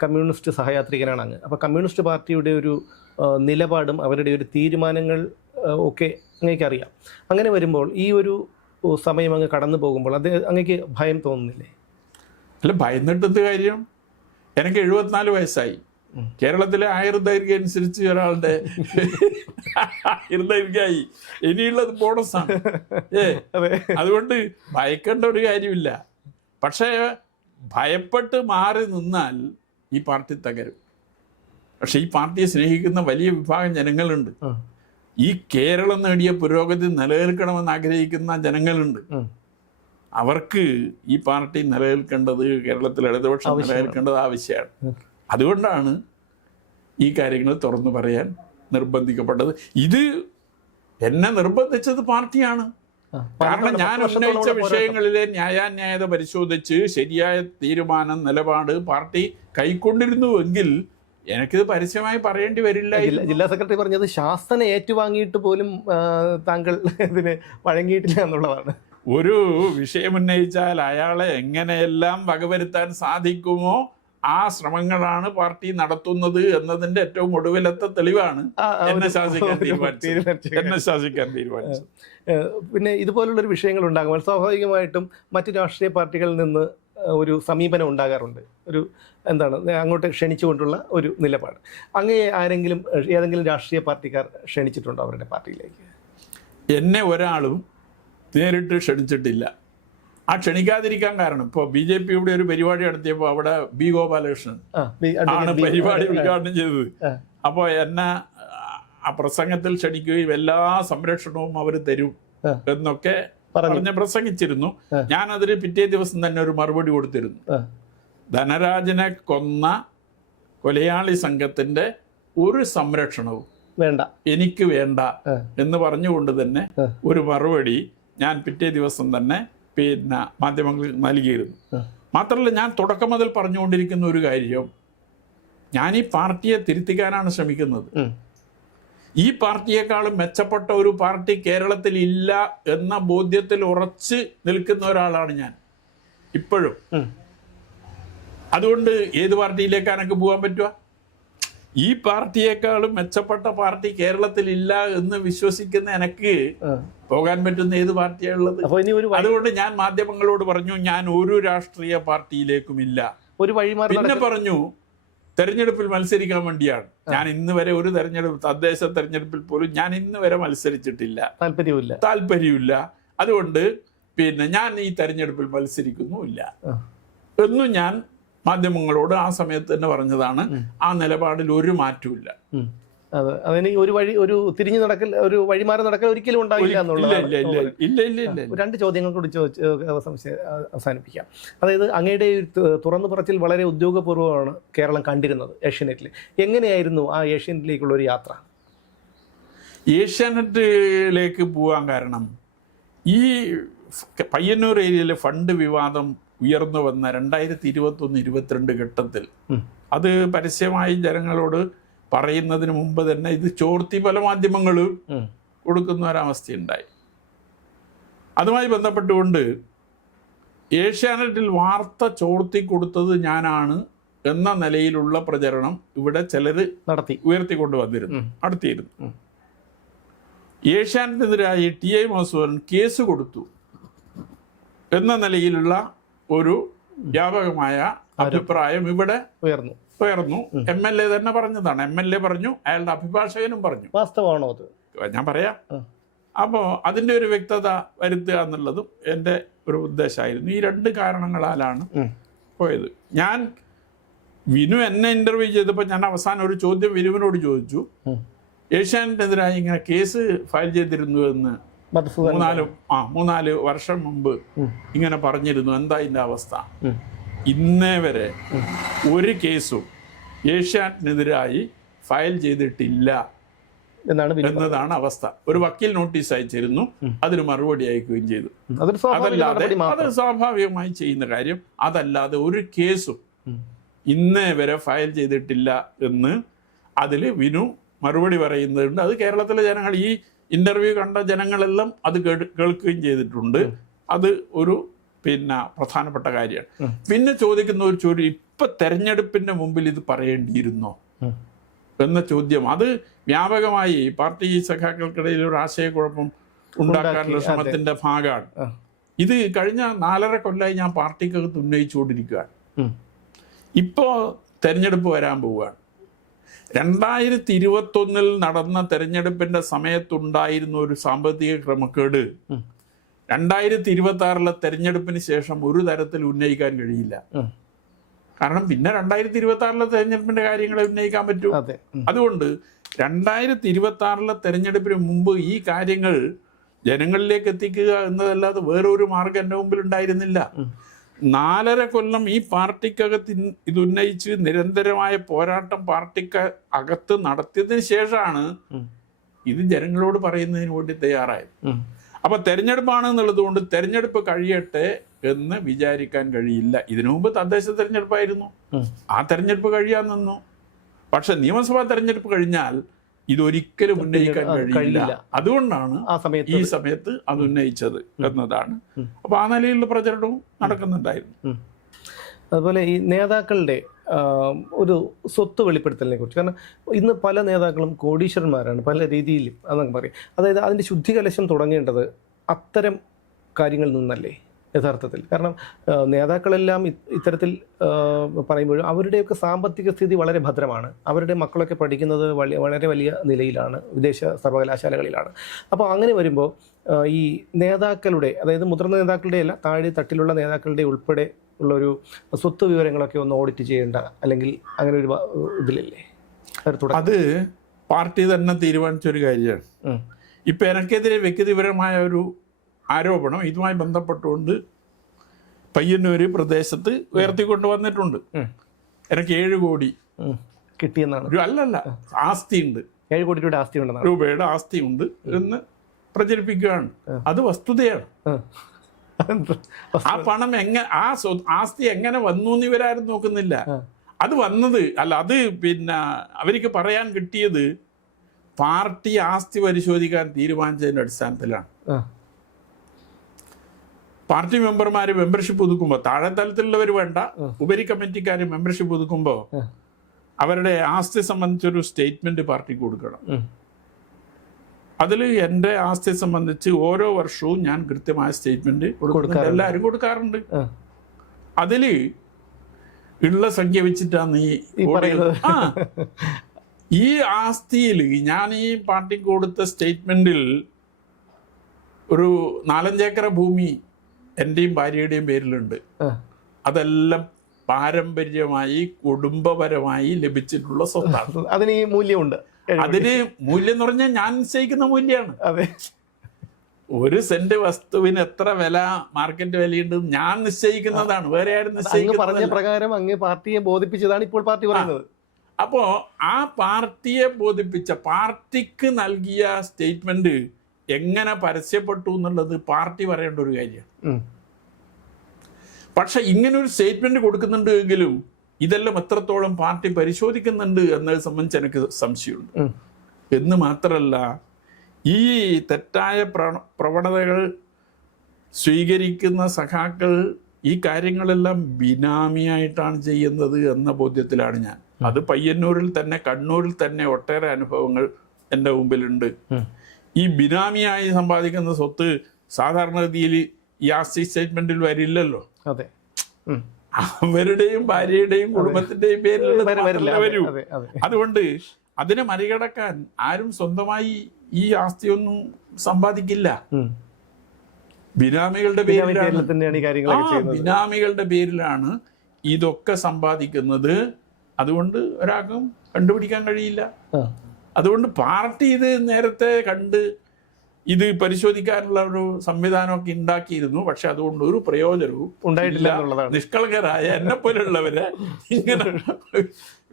കമ്മ്യൂണിസ്റ്റ് സഹയാത്രികനാണ് അങ്ങ്. അപ്പോൾ കമ്മ്യൂണിസ്റ്റ് പാർട്ടിയുടെ ഒരു നിലപാടും അവരുടെ ഒരു തീരുമാനങ്ങൾ ഒക്കെ അങ്ങേക്കറിയാം. അങ്ങനെ വരുമ്പോൾ ഈ ഒരു സമയം അങ്ങ് കടന്നു പോകുമ്പോൾ അത് അങ്ങേക്ക് ഭയം തോന്നുന്നില്ലേ? അല്ല, ഭയന്നിട്ടത് കാര്യം, എനിക്ക് 74 വയസ്സായി. കേരളത്തിലെ ആയുർദൈർഘ്യം അനുസരിച്ച് ഒരാളുടെ ആയുർദൈർഘ്യമായി. ഇനിയുള്ളത് ബോണസാണ്. അതുകൊണ്ട് ഭയക്കേണ്ട ഒരു കാര്യമില്ല. പക്ഷേ ഭയപ്പെട്ട് മാറി നിന്നാൽ ഈ പാർട്ടി തകരും. പക്ഷെ ഈ പാർട്ടിയെ സ്നേഹിക്കുന്ന വലിയ വിഭാഗം ജനങ്ങളുണ്ട്. ഈ കേരളം നേടിയ പുരോഗതി നിലനിൽക്കണമെന്ന് ആഗ്രഹിക്കുന്ന ജനങ്ങളുണ്ട്. അവർക്ക് ഈ പാർട്ടി നിലനിൽക്കേണ്ടത്, കേരളത്തിൽ ഇടതുപക്ഷം നിലനിൽക്കേണ്ടത് ആവശ്യമാണ്. അതുകൊണ്ടാണ് ഈ കാര്യങ്ങൾ തുറന്നു പറയാൻ നിർബന്ധിക്കപ്പെട്ടത്. ഇത് എന്നെ നിർബന്ധിച്ചത് പാർട്ടിയാണ്. കാരണം ഞാൻ ഉന്നയിച്ച വിഷയങ്ങളിലെ ന്യായാന്യായത പരിശോധിച്ച് ശരിയായ തീരുമാനം, നിലപാട് പാർട്ടി കൈക്കൊണ്ടിരുന്നുവെങ്കിൽ എനിക്കിത് പരസ്യമായി പറയേണ്ടി വരില്ല. ജില്ലാ സെക്രട്ടറി പറഞ്ഞത് ശാസന ഏറ്റുവാങ്ങിയിട്ട് പോലും താങ്കൾ ഇതിന് വഴങ്ങിയിട്ടില്ല എന്നുള്ളതാണ്. ഒരു വിഷയം ഉന്നയിച്ചാൽ അയാളെ എങ്ങനെയെല്ലാം വകവരുത്താൻ സാധിക്കുമോ ആ ശ്രമങ്ങളാണ് പാർട്ടി നടത്തുന്നത് എന്നതിന്റെ ഏറ്റവും ഒടുവിലത്തെ തെളിവാണ് എന്നെ ശാസിക്കാൻ തീരുമാനിച്ചത്. പിന്നെ ഇതുപോലുള്ളൊരു വിഷയങ്ങൾ ഉണ്ടാകുമ്പോൾ സ്വാഭാവികമായിട്ടും മറ്റു രാഷ്ട്രീയ പാർട്ടികളിൽ നിന്ന് ഒരു സമീപനം ഉണ്ടാകാറുണ്ട്. ഒരു അങ്ങോട്ട് ക്ഷണിച്ചുകൊണ്ടുള്ള ഒരു നിലപാട്. അങ്ങേ ഏതെങ്കിലും രാഷ്ട്രീയ പാർട്ടിക്കാർ ക്ഷണിച്ചിട്ടുണ്ടോ അവരുടെ പാർട്ടിയിലേക്ക്? എന്നെ ഒരാളും നേരിട്ട് ക്ഷണിച്ചിട്ടില്ല. ആ ക്ഷണിക്കാതിരിക്കാൻ കാരണം, ഇപ്പോൾ BJP ഇവിടെ ഒരു പരിപാടി നടത്തിയപ്പോൾ അവിടെ B. ഗോപാലകൃഷ്ണൻ ആണ് പരിപാടി ഉദ്ഘാടനം ചെയ്തത്. അപ്പോൾ എന്നെ ആ പ്രസംഗത്തിൽ ക്ഷണിക്കുകയും എല്ലാ സംരക്ഷണവും അവർ തരും എന്നൊക്കെ പറഞ്ഞ് പ്രസംഗിച്ചിരുന്നു. ഞാനതിന് പിറ്റേ ദിവസം തന്നെ ഒരു മറുപടി കൊടുത്തിരുന്നു. ധനരാജനെ കൊന്ന കൊലയാളി സംഘത്തിന്റെ ഒരു സംരക്ഷണവും വേണ്ട, എനിക്ക് വേണ്ട എന്ന് പറഞ്ഞുകൊണ്ട് തന്നെ ഒരു മറുപടി ഞാൻ പിറ്റേ ദിവസം തന്നെ മാധ്യമങ്ങളിൽ നൽകിയിരുന്നു. മാത്രമല്ല, ഞാൻ തുടക്കം മുതൽ പറഞ്ഞുകൊണ്ടിരിക്കുന്ന ഒരു കാര്യം, ഞാൻ ഈ പാർട്ടിയെ തിരുത്തിക്കാനാണ് ശ്രമിക്കുന്നത്. ഈ പാർട്ടിയെക്കാളും മെച്ചപ്പെട്ട ഒരു പാർട്ടി കേരളത്തിൽ ഇല്ല എന്ന ബോധ്യത്തിൽ ഉറച്ച് നിൽക്കുന്ന ഒരാളാണ് ഞാൻ ഇപ്പോഴും. അതുകൊണ്ട് ഏത് പാർട്ടിയിലേക്കാണ് എനിക്ക് പോകാൻ പറ്റുക? ഈ പാർട്ടിയെക്കാളും മെച്ചപ്പെട്ട പാർട്ടി കേരളത്തിൽ ഇല്ല എന്ന് വിശ്വസിക്കുന്ന എനിക്ക് പോകാൻ പറ്റുന്ന ഏത് പാർട്ടിയാണുള്ളത്? അതുകൊണ്ട് ഞാൻ മാധ്യമങ്ങളോട് പറഞ്ഞു, ഞാൻ ഒരു രാഷ്ട്രീയ പാർട്ടിയിലേക്കുമില്ല. പിന്നെ പറഞ്ഞു, തെരഞ്ഞെടുപ്പിൽ മത്സരിക്കാൻ വേണ്ടിയാണ്. ഞാൻ ഇന്ന് വരെ ഒരു തദ്ദേശ തെരഞ്ഞെടുപ്പിൽ പോലും ഞാൻ ഇന്ന് വരെ മത്സരിച്ചിട്ടില്ല, താല്പര്യമില്ല. അതുകൊണ്ട് പിന്നെ ഞാൻ ഈ തെരഞ്ഞെടുപ്പിൽ മത്സരിക്കുന്നുമില്ല എന്നും ഞാൻ മാധ്യമങ്ങളോട് ആ സമയത്ത് തന്നെ പറഞ്ഞതാണ്. ആ നിലപാടിൽ ഒരു മാറ്റവുമില്ല. അതെ, അതിന് ഒരു തിരിഞ്ഞു നടക്കൽ, ഒരു വഴിമാറി നടക്കൽ ഒരിക്കലും ഉണ്ടാവില്ല എന്നുള്ളതാണ്. രണ്ട് ചോദ്യങ്ങൾ കൂടി അവസാനിപ്പിക്കാം. അതായത് അങ്ങയുടെ തുറന്നു പറച്ചിൽ വളരെ ഉദ്യോഗപൂർവ്വമാണ് കേരളം കണ്ടിരുന്നത് ഏഷ്യാനെറ്റിൽ. എങ്ങനെയായിരുന്നു ആ ഏഷ്യാനെറ്റിലേക്കുള്ള ഒരു യാത്ര? ഏഷ്യാനെറ്റിലേക്ക് പോകാൻ കാരണം ഈ പയ്യന്നൂർ ഏരിയയിലെ ഫണ്ട് വിവാദം ഉയർന്നു വന്ന 2021-22 ഘട്ടത്തിൽ അത് പരസ്യമായി ജനങ്ങളോട് പറയുന്നതിന് മുമ്പ് തന്നെ ഇത് ചോർത്തി പല മാധ്യമങ്ങൾ കൊടുക്കുന്ന ഒരവസ്ഥയുണ്ടായി. അതുമായി ബന്ധപ്പെട്ടുകൊണ്ട് ഏഷ്യാനെറ്റിൽ വാർത്ത ചോർത്തി കൊടുത്തത് ഞാനാണ് എന്ന നിലയിലുള്ള പ്രചരണം ഇവിടെ ചിലർ നടത്തിയിരുന്നു. ഏഷ്യാനെറ്റിനെതിരായി TI മധുസൂദനൻ കേസ് കൊടുത്തു എന്ന നിലയിലുള്ള ഒരു വ്യാപകമായ അഭിപ്രായം ഇവിടെ ഉയർന്നു. MLA തന്നെ പറഞ്ഞതാണ്. MLA പറഞ്ഞു, അയാളുടെ അഭിഭാഷകനും പറഞ്ഞു. വാസ്തവമാണോ അത്? ഞാൻ പറയാം. അപ്പോൾ അതിൻ്റെ ഒരു വ്യക്തത വരുത്തുക എന്നുള്ളതും എൻ്റെ ഒരു ഉദ്ദേശമായിരുന്നു. ഈ രണ്ട് കാരണങ്ങളാലാണ് പോയത്. വിനു എന്നെ ഇന്റർവ്യൂ ചെയ്തപ്പോൾ ഞാൻ അവസാനം ഒരു ചോദ്യം വിനുവിനോട് ചോദിച്ചു. ഏഷ്യാനെറ്റിനെതിരായി ഇങ്ങനെ കേസ് ഫയൽ ചെയ്തിരുന്നു എന്ന് 3-4 വർഷം മുമ്പ് ഇങ്ങനെ പറഞ്ഞിരുന്നു, എന്താ ഇതിൻ്റെ അവസ്ഥ? ഇന്നേ വരെ ഒരു കേസും ഏഷ്യാനെറ്റിനെതിരായി ഫയൽ ചെയ്തിട്ടില്ല എന്നതാണ് അവസ്ഥ. ഒരു വക്കീൽ നോട്ടീസ് അയച്ചിരുന്നു, അതിന് മറുപടി അയക്കുകയും ചെയ്തു. അതല്ലാതെ അത് സ്വാഭാവികമായി ചെയ്യുന്ന കാര്യം. അതല്ലാതെ ഒരു കേസും ഇന്നേ വരെ ഫയൽ ചെയ്തിട്ടില്ല എന്ന് അതിൽ വിനു മറുപടി പറയുന്നുണ്ട്. അത് കേരളത്തിലെ ജനങ്ങൾ, ഈ ഇന്റർവ്യൂ കണ്ട ജനങ്ങളെല്ലാം അത് കേൾക്കുകയും ചെയ്തിട്ടുണ്ട്. അത് ഒരു പ്രധാനപ്പെട്ട കാര്യമാണ്. പിന്നെ ചോദിക്കുന്ന ഒരു ചോദ്യം, ഇപ്പൊ തെരഞ്ഞെടുപ്പിന്റെ മുമ്പിൽ ഇത് പറയേണ്ടിയിരുന്നോ എന്ന ചോദ്യം. അത് വ്യാപകമായി പാർട്ടി സഖാക്കൾക്കിടയിൽ ഒരു ആശയക്കുഴപ്പം ഉണ്ടാക്കാനുള്ള ശ്രമത്തിന്റെ ഭാഗമാണ്. ഇത് കഴിഞ്ഞ 4.5 കൊല്ലമായി ഞാൻ പാർട്ടിക്കകത്ത് ഉന്നയിച്ചുകൊണ്ടിരിക്കുകയാണ്. ഇപ്പോ തെരഞ്ഞെടുപ്പ് വരാൻ പോവുകയാണ്. 2021 നടന്ന തെരഞ്ഞെടുപ്പിന്റെ സമയത്തുണ്ടായിരുന്ന ഒരു സാമ്പത്തിക ക്രമക്കേട് 2026 തെരഞ്ഞെടുപ്പിന് ശേഷം ഒരു തരത്തിൽ ഉന്നയിക്കാൻ കഴിയില്ല. കാരണം പിന്നെ 2026 തെരഞ്ഞെടുപ്പിന്റെ കാര്യങ്ങളെ ഉന്നയിക്കാൻ പറ്റൂ. അതുകൊണ്ട് 2026 തെരഞ്ഞെടുപ്പിന് മുമ്പ് ഈ കാര്യങ്ങൾ ജനങ്ങളിലേക്ക് എത്തിക്കുക എന്നതല്ലാതെ വേറൊരു മാർഗം എൻ്റെ മുമ്പിൽ ഉണ്ടായിരുന്നില്ല. 4.5 കൊല്ലം ഈ പാർട്ടിക്കകത്ത് ഇത് ഉന്നയിച്ച് നിരന്തരമായ പോരാട്ടം പാർട്ടിക്ക് അകത്ത് നടത്തിയതിന് ശേഷമാണ് ഇത് ജനങ്ങളോട് പറയുന്നതിന് വേണ്ടി തയ്യാറായത്. അപ്പൊ തെരഞ്ഞെടുപ്പാണ് എന്നുള്ളത് കൊണ്ട് തെരഞ്ഞെടുപ്പ് കഴിയട്ടെ എന്ന് വിചാരിക്കാൻ കഴിയില്ല. ഇതിനു മുമ്പ് തദ്ദേശ തെരഞ്ഞെടുപ്പായിരുന്നു, ആ തെരഞ്ഞെടുപ്പ് കഴിയാൻ നിന്നു. പക്ഷെ നിയമസഭാ തെരഞ്ഞെടുപ്പ് കഴിഞ്ഞാൽ ഇതൊരിക്കലും ഉന്നയിക്കാൻ കഴിയില്ല. അതുകൊണ്ടാണ് ഈ സമയത്ത് അത് ഉന്നയിച്ചത് എന്നതാണ്. അപ്പൊ ആ നിലയിലുള്ള പ്രചരണവും നടക്കുന്നുണ്ടായിരുന്നു. അതുപോലെ ഈ നേതാക്കളുടെ ഒരു സ്വത്ത് വെളിപ്പെടുത്തലിനെ കുറിച്ച്, കാരണം ഇന്ന് പല നേതാക്കളും കോടീശ്വരന്മാരാണ് പല രീതിയിലും, അതൊക്കെ പറയും. അതായത് അതിൻ്റെ ശുദ്ധികലശം തുടങ്ങേണ്ടത് അത്തരം കാര്യങ്ങളിൽ നിന്നല്ലേ യഥാർത്ഥത്തിൽ? കാരണം നേതാക്കളെല്ലാം ഇത്തരത്തിൽ പറയുമ്പോഴും അവരുടെയൊക്കെ സാമ്പത്തിക സ്ഥിതി വളരെ ഭദ്രമാണ്. അവരുടെ മക്കളൊക്കെ പഠിക്കുന്നത് വളരെ വലിയ നിലയിലാണ്, വിദേശ സർവകലാശാലകളിലാണ്. അപ്പോൾ അങ്ങനെ വരുമ്പോൾ ഈ നേതാക്കളുടെ, അതായത് മുതിർന്ന നേതാക്കളുടെ അല്ല, താഴെ തട്ടിലുള്ള നേതാക്കളുടെ ഉൾപ്പെടെ ഉള്ളൊരു സ്വത്ത് വിവരങ്ങളൊക്കെ ഒന്ന് ഓഡിറ്റ് ചെയ്യേണ്ട, അല്ലെങ്കിൽ അങ്ങനെ ഒരു ഇതിലല്ലേ? അത് പാർട്ടി തന്നെ തീരുമാനിച്ചൊരു കാര്യമാണ്. ഇപ്പം എനിക്കെതിരെ വ്യക്തിപരമായ ഒരു ആരോപണം ഇതുമായി ബന്ധപ്പെട്ടുകൊണ്ട് പയ്യന്നൂർ പ്രദേശത്ത് ഉയർത്തിക്കൊണ്ട് വന്നിട്ടുണ്ട്. എനിക്ക് 7 കോടി കിട്ടിയെന്നാണ്. അല്ലല്ല, ആസ്തിയുണ്ട്, 7 കോടി രൂപയുടെ ആസ്തിയുണ്ട് എന്ന് പ്രചരിപ്പിക്കുകയാണ്. അത് വസ്തുതയാണ്. ആ പണം ആസ്തി എങ്ങനെ വന്നു എന്ന് ഇവരാരും നോക്കുന്നില്ല. അത് വന്നത് അല്ല, അത് അവർക്ക് പറയാൻ കിട്ടിയത് പാർട്ടി ആസ്തി പരിശോധിക്കാൻ തീരുമാനിച്ചതിന്റെ അടിസ്ഥാനത്തിലാണ്. പാർട്ടി മെമ്പർമാര് മെമ്പർഷിപ്പ് പുതുക്കുമ്പോൾ, താഴെ തലത്തിലുള്ളവർ വേണ്ട, ഉപരി കമ്മിറ്റിക്കാർ മെമ്പർഷിപ്പ് പുതുക്കുമ്പോൾ അവരുടെ ആസ്തി സംബന്ധിച്ചൊരു സ്റ്റേറ്റ്മെന്റ് പാർട്ടിക്ക് കൊടുക്കണം. അതിൽ എൻ്റെ ആസ്തി സംബന്ധിച്ച് ഓരോ വർഷവും ഞാൻ കൃത്യമായ സ്റ്റേറ്റ്മെന്റ് കൊടുക്കുന്നുണ്ട്. എല്ലാവരും കൊടുക്കാറുണ്ട്. അതിൽ ഉള്ള സംഖ്യ വെച്ചിട്ടാണ് ഈ ആസ്തിയിൽ ഞാൻ ഈ പാർട്ടിക്ക് കൊടുത്ത സ്റ്റേറ്റ്മെന്റിൽ ഒരു 4-5 ഏക്കർ ഭൂമി എൻ്റെയും ഭാര്യയുടെയും പേരിലുണ്ട്. അതെല്ലാം പാരമ്പര്യമായി കുടുംബപരമായി ലഭിച്ചിട്ടുള്ള സ്വത്താണ്. അതിന് ഈ മൂല്യമുണ്ട്. അതിന് മൂല്യം എന്ന് പറഞ്ഞാൽ ഞാൻ നിശ്ചയിക്കുന്ന മൂല്യമാണ്. അതെ, ഒരു സെന്റ് വസ്തുവിന് എത്ര വില, മാർക്കറ്റ് വിലയുണ്ട് ഞാൻ നിശ്ചയിക്കുന്നതാണ്, വേറെ ആരും നിശ്ചയിക്കുന്നത്. പറഞ്ഞ പ്രകാരം അങ്ങ് പാർട്ടിയെ ബോധിപ്പിച്ചതാണ് ഇപ്പോൾ പാർട്ടി പറയുന്നത്. അപ്പോ ആ പാർട്ടിയെ ബോധിപ്പിച്ച, പാർട്ടിക്ക് നൽകിയ സ്റ്റേറ്റ്മെന്റ് എങ്ങനെ പരസ്യപ്പെട്ടു എന്നുള്ളത് പാർട്ടി പറയേണ്ട ഒരു കാര്യമാണ്. പക്ഷെ ഇങ്ങനെ ഒരു സ്റ്റേറ്റ്മെന്റ് കൊടുക്കുന്നുണ്ട് എങ്കിലും ഇതെല്ലാം എത്രത്തോളം പാർട്ടി പരിശോധിക്കുന്നുണ്ട് എന്നത് സംബന്ധിച്ച് എനിക്ക് സംശയമുണ്ട്. എന്ന് മാത്രമല്ല, ഈ തെറ്റായ പ്രവണതകൾ സ്വീകരിക്കുന്ന സഖാക്കൾ ഈ കാര്യങ്ങളെല്ലാം ബിനാമിയായിട്ടാണ് ചെയ്യുന്നത് എന്ന ബോധ്യത്തിലാണ് ഞാൻ. അത് പയ്യന്നൂരിൽ തന്നെ, കണ്ണൂരിൽ തന്നെ ഒട്ടേറെ അനുഭവങ്ങൾ എൻ്റെ മുമ്പിലുണ്ട്. ഈ ബിനാമിയായി സമ്പാദിക്കുന്ന സ്വത്ത് സാധാരണഗതിയിൽ ഈ ആസ്തി സ്റ്റേറ്റ്മെന്റിൽ വരില്ലല്ലോ. അതെ, അവരുടെയും ഭാര്യയുടെയും കുടുംബത്തിന്റെയും പേരിൽ വരൂ. അതുകൊണ്ട് അതിനെ മറികടക്കാൻ ആരും സ്വന്തമായി ഈ ആസ്തിയൊന്നും സമ്പാദിക്കില്ല. ബിനാമികളുടെ പേരിലാണ് ഇതൊക്കെ സമ്പാദിക്കുന്നത്. അതുകൊണ്ട് ഒരാൾക്കും കണ്ടുപിടിക്കാൻ കഴിയില്ല. അതുകൊണ്ട് പാർട്ടി ഇത് നേരത്തെ കണ്ട് ഇത് പരിശോധിക്കാനുള്ള ഒരു സംവിധാനമൊക്കെ ഉണ്ടാക്കിയിരുന്നു. പക്ഷെ അതുകൊണ്ട് ഒരു പ്രയോജനവും ഉണ്ടായിട്ടില്ല. നിഷ്കളങ്കരായ എന്നെ പോലുള്ളവരെ ഇങ്ങനെ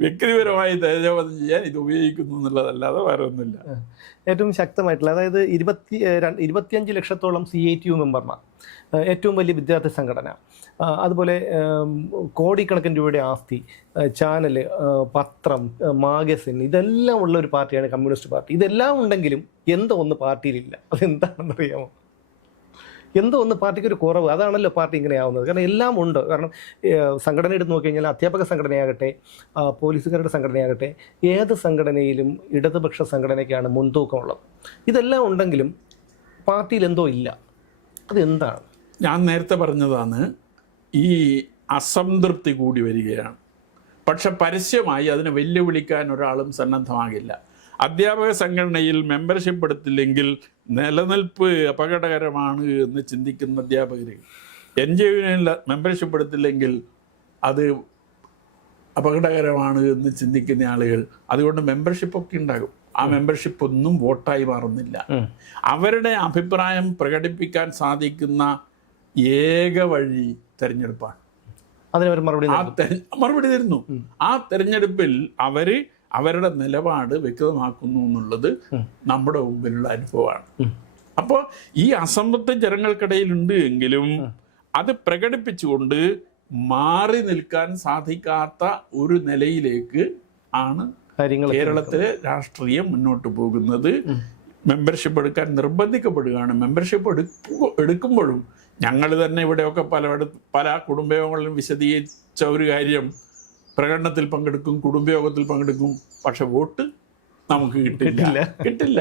വ്യക്തിപരമായി തേജോവധം ചെയ്യാൻ ഇത് ഉപയോഗിക്കുന്നു എന്നുള്ളതല്ലാതെ വേറെ ഒന്നുമില്ല. ഏറ്റവും ശക്തമായിട്ടുള്ള, അതായത് 25 ലക്ഷത്തോളം CITU മെമ്പർമാർ, ഏറ്റവും വലിയ വിദ്യാർത്ഥി സംഘടന, അതുപോലെ കോടിക്കണക്കിന് രൂപയുടെ ആസ്തി, ചാനല്, പത്രം, മാഗസിൻ, ഇതെല്ലാം ഉള്ള ഒരു പാർട്ടിയാണ് കമ്മ്യൂണിസ്റ്റ് പാർട്ടി. ഇതെല്ലാം ഉണ്ടെങ്കിലും എന്തോ ഒന്ന് പാർട്ടിയിലില്ല. അതെന്താണെന്നറിയാമോ? എന്തോ ഒന്ന് പാർട്ടിക്ക് ഒരു കുറവ്. അതാണല്ലോ പാർട്ടി ഇങ്ങനെ ആവുന്നത്. കാരണം എല്ലാം ഉണ്ട്. കാരണം സംഘടന എടുത്ത് നോക്കി കഴിഞ്ഞാൽ അധ്യാപക സംഘടനയാകട്ടെ, പോലീസുകാരുടെ സംഘടനയാകട്ടെ, ഏത് സംഘടനയിലും ഇടതുപക്ഷ സംഘടനയ്ക്കാണ് മുൻതൂക്കമുള്ളത്. ഇതെല്ലാം ഉണ്ടെങ്കിലും പാർട്ടിയിൽ എന്തോ ഇല്ല. അതെന്താണ്? ഞാൻ നേരത്തെ പറഞ്ഞതാണ്, ഈ അസംതൃപ്തി കൂടി വരികയാണ്. പക്ഷെ പരസ്യമായി അതിനെ വെല്ലുവിളിക്കാൻ ഒരാളും സന്നദ്ധമാകില്ല. അധ്യാപക സംഘടനയിൽ മെമ്പർഷിപ്പ് എടുത്തില്ലെങ്കിൽ നിലനിൽപ്പ് അപകടകരമാണ് എന്ന് ചിന്തിക്കുന്ന അധ്യാപകർ, NGO-യിൽ മെമ്പർഷിപ്പ് എടുത്തില്ലെങ്കിൽ അത് അപകടകരമാണ് എന്ന് ചിന്തിക്കുന്ന ആളുകൾ, അതുകൊണ്ട് മെമ്പർഷിപ്പൊക്കെ ഉണ്ടാകും. ആ മെമ്പർഷിപ്പ് ഒന്നും വോട്ടായി മാറുന്നില്ല. അവരുടെ അഭിപ്രായം പ്രകടിപ്പിക്കാൻ സാധിക്കുന്ന ഏക വഴി തെരഞ്ഞെടുപ്പാണ്. അതിന് മറുപടി തരുന്നു. ആ തെരഞ്ഞെടുപ്പിൽ അവരുടെ നിലപാട് വ്യക്തമാക്കുന്നു എന്നുള്ളത് നമ്മുടെ മുമ്പിലുള്ള അനുഭവമാണ്. അപ്പോൾ ഈ അസംതൃപ്തി ജനങ്ങൾക്കിടയിലുണ്ട് എങ്കിലും അത് പ്രകടിപ്പിച്ചുകൊണ്ട് മാറി നിൽക്കാൻ സാധിക്കാത്ത ഒരു നിലയിലേക്ക് ആണ് കേരളത്തിലെ രാഷ്ട്രീയം മുന്നോട്ട് പോകുന്നത്. മെമ്പർഷിപ്പ് എടുക്കാൻ നിർബന്ധിക്കപ്പെടുകയാണ്. മെമ്പർഷിപ്പ് എടുക്കുമ്പോഴും ഞങ്ങൾ തന്നെ ഇവിടെയൊക്കെ പല കുടുംബയോഗങ്ങളിലും വിശദീകരിച്ച ഒരു കാര്യം, പ്രകടനത്തിൽ പങ്കെടുക്കും, കുടുംബയോഗത്തിൽ പങ്കെടുക്കും, പക്ഷെ വോട്ട് നമുക്ക് കിട്ടില്ല.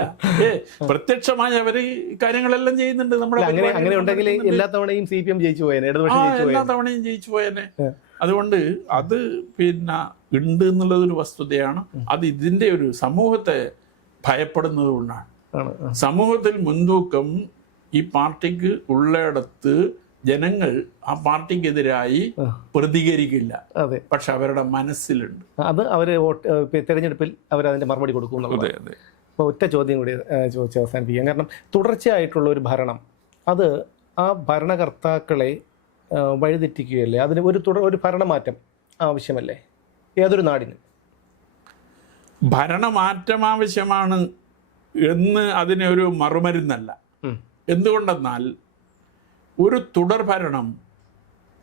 പ്രത്യക്ഷമായി അവര് കാര്യങ്ങളെല്ലാം ചെയ്യുന്നുണ്ട്. അങ്ങനെ ഉണ്ടെങ്കിൽ എല്ലാ തവണയും CPM ജയിച്ചു പോയേനെ, എല്ലാ തവണയും ജയിച്ചു പോയേനെ. അതുകൊണ്ട് അത് ഉണ്ട് എന്നുള്ളതൊരു വസ്തുതയാണ്. അത് ഇതിന്റെ ഒരു സമൂഹത്തെ ഭയപ്പെടുന്നത് കൊണ്ടാണ്. സമൂഹത്തിൽ മുൻതൂക്കം ഈ പാർട്ടിക്ക് ഉള്ളിടത്ത് ജനങ്ങൾ ആ പാർട്ടിക്കെതിരായി പ്രതികരിക്കില്ല. പക്ഷെ അവരുടെ മനസ്സിലുണ്ട്. അത് അവര് തെരഞ്ഞെടുപ്പിൽ അവരതിന്റെ മറുപടി കൊടുക്കും. അപ്പോൾ ഒറ്റ ചോദ്യം കൂടി ചോദിച്ച് അവസാനിപ്പിക്കാം. കാരണം തുടർച്ചയായിട്ടുള്ള ഒരു ഭരണം, അത് ആ ഭരണകർത്താക്കളെ വഴിതെറ്റിക്കുകയല്ലേ? അതിന് ഒരു ഭരണമാറ്റം ആവശ്യമല്ലേ ഏതൊരു നാടിന്? ഭരണമാറ്റം ആവശ്യമാണ് എന്ന് അതിനൊരു മറുമരുന്നല്ല. എന്തുകൊണ്ടെന്നാൽ ഒരു തുടർ ഭരണം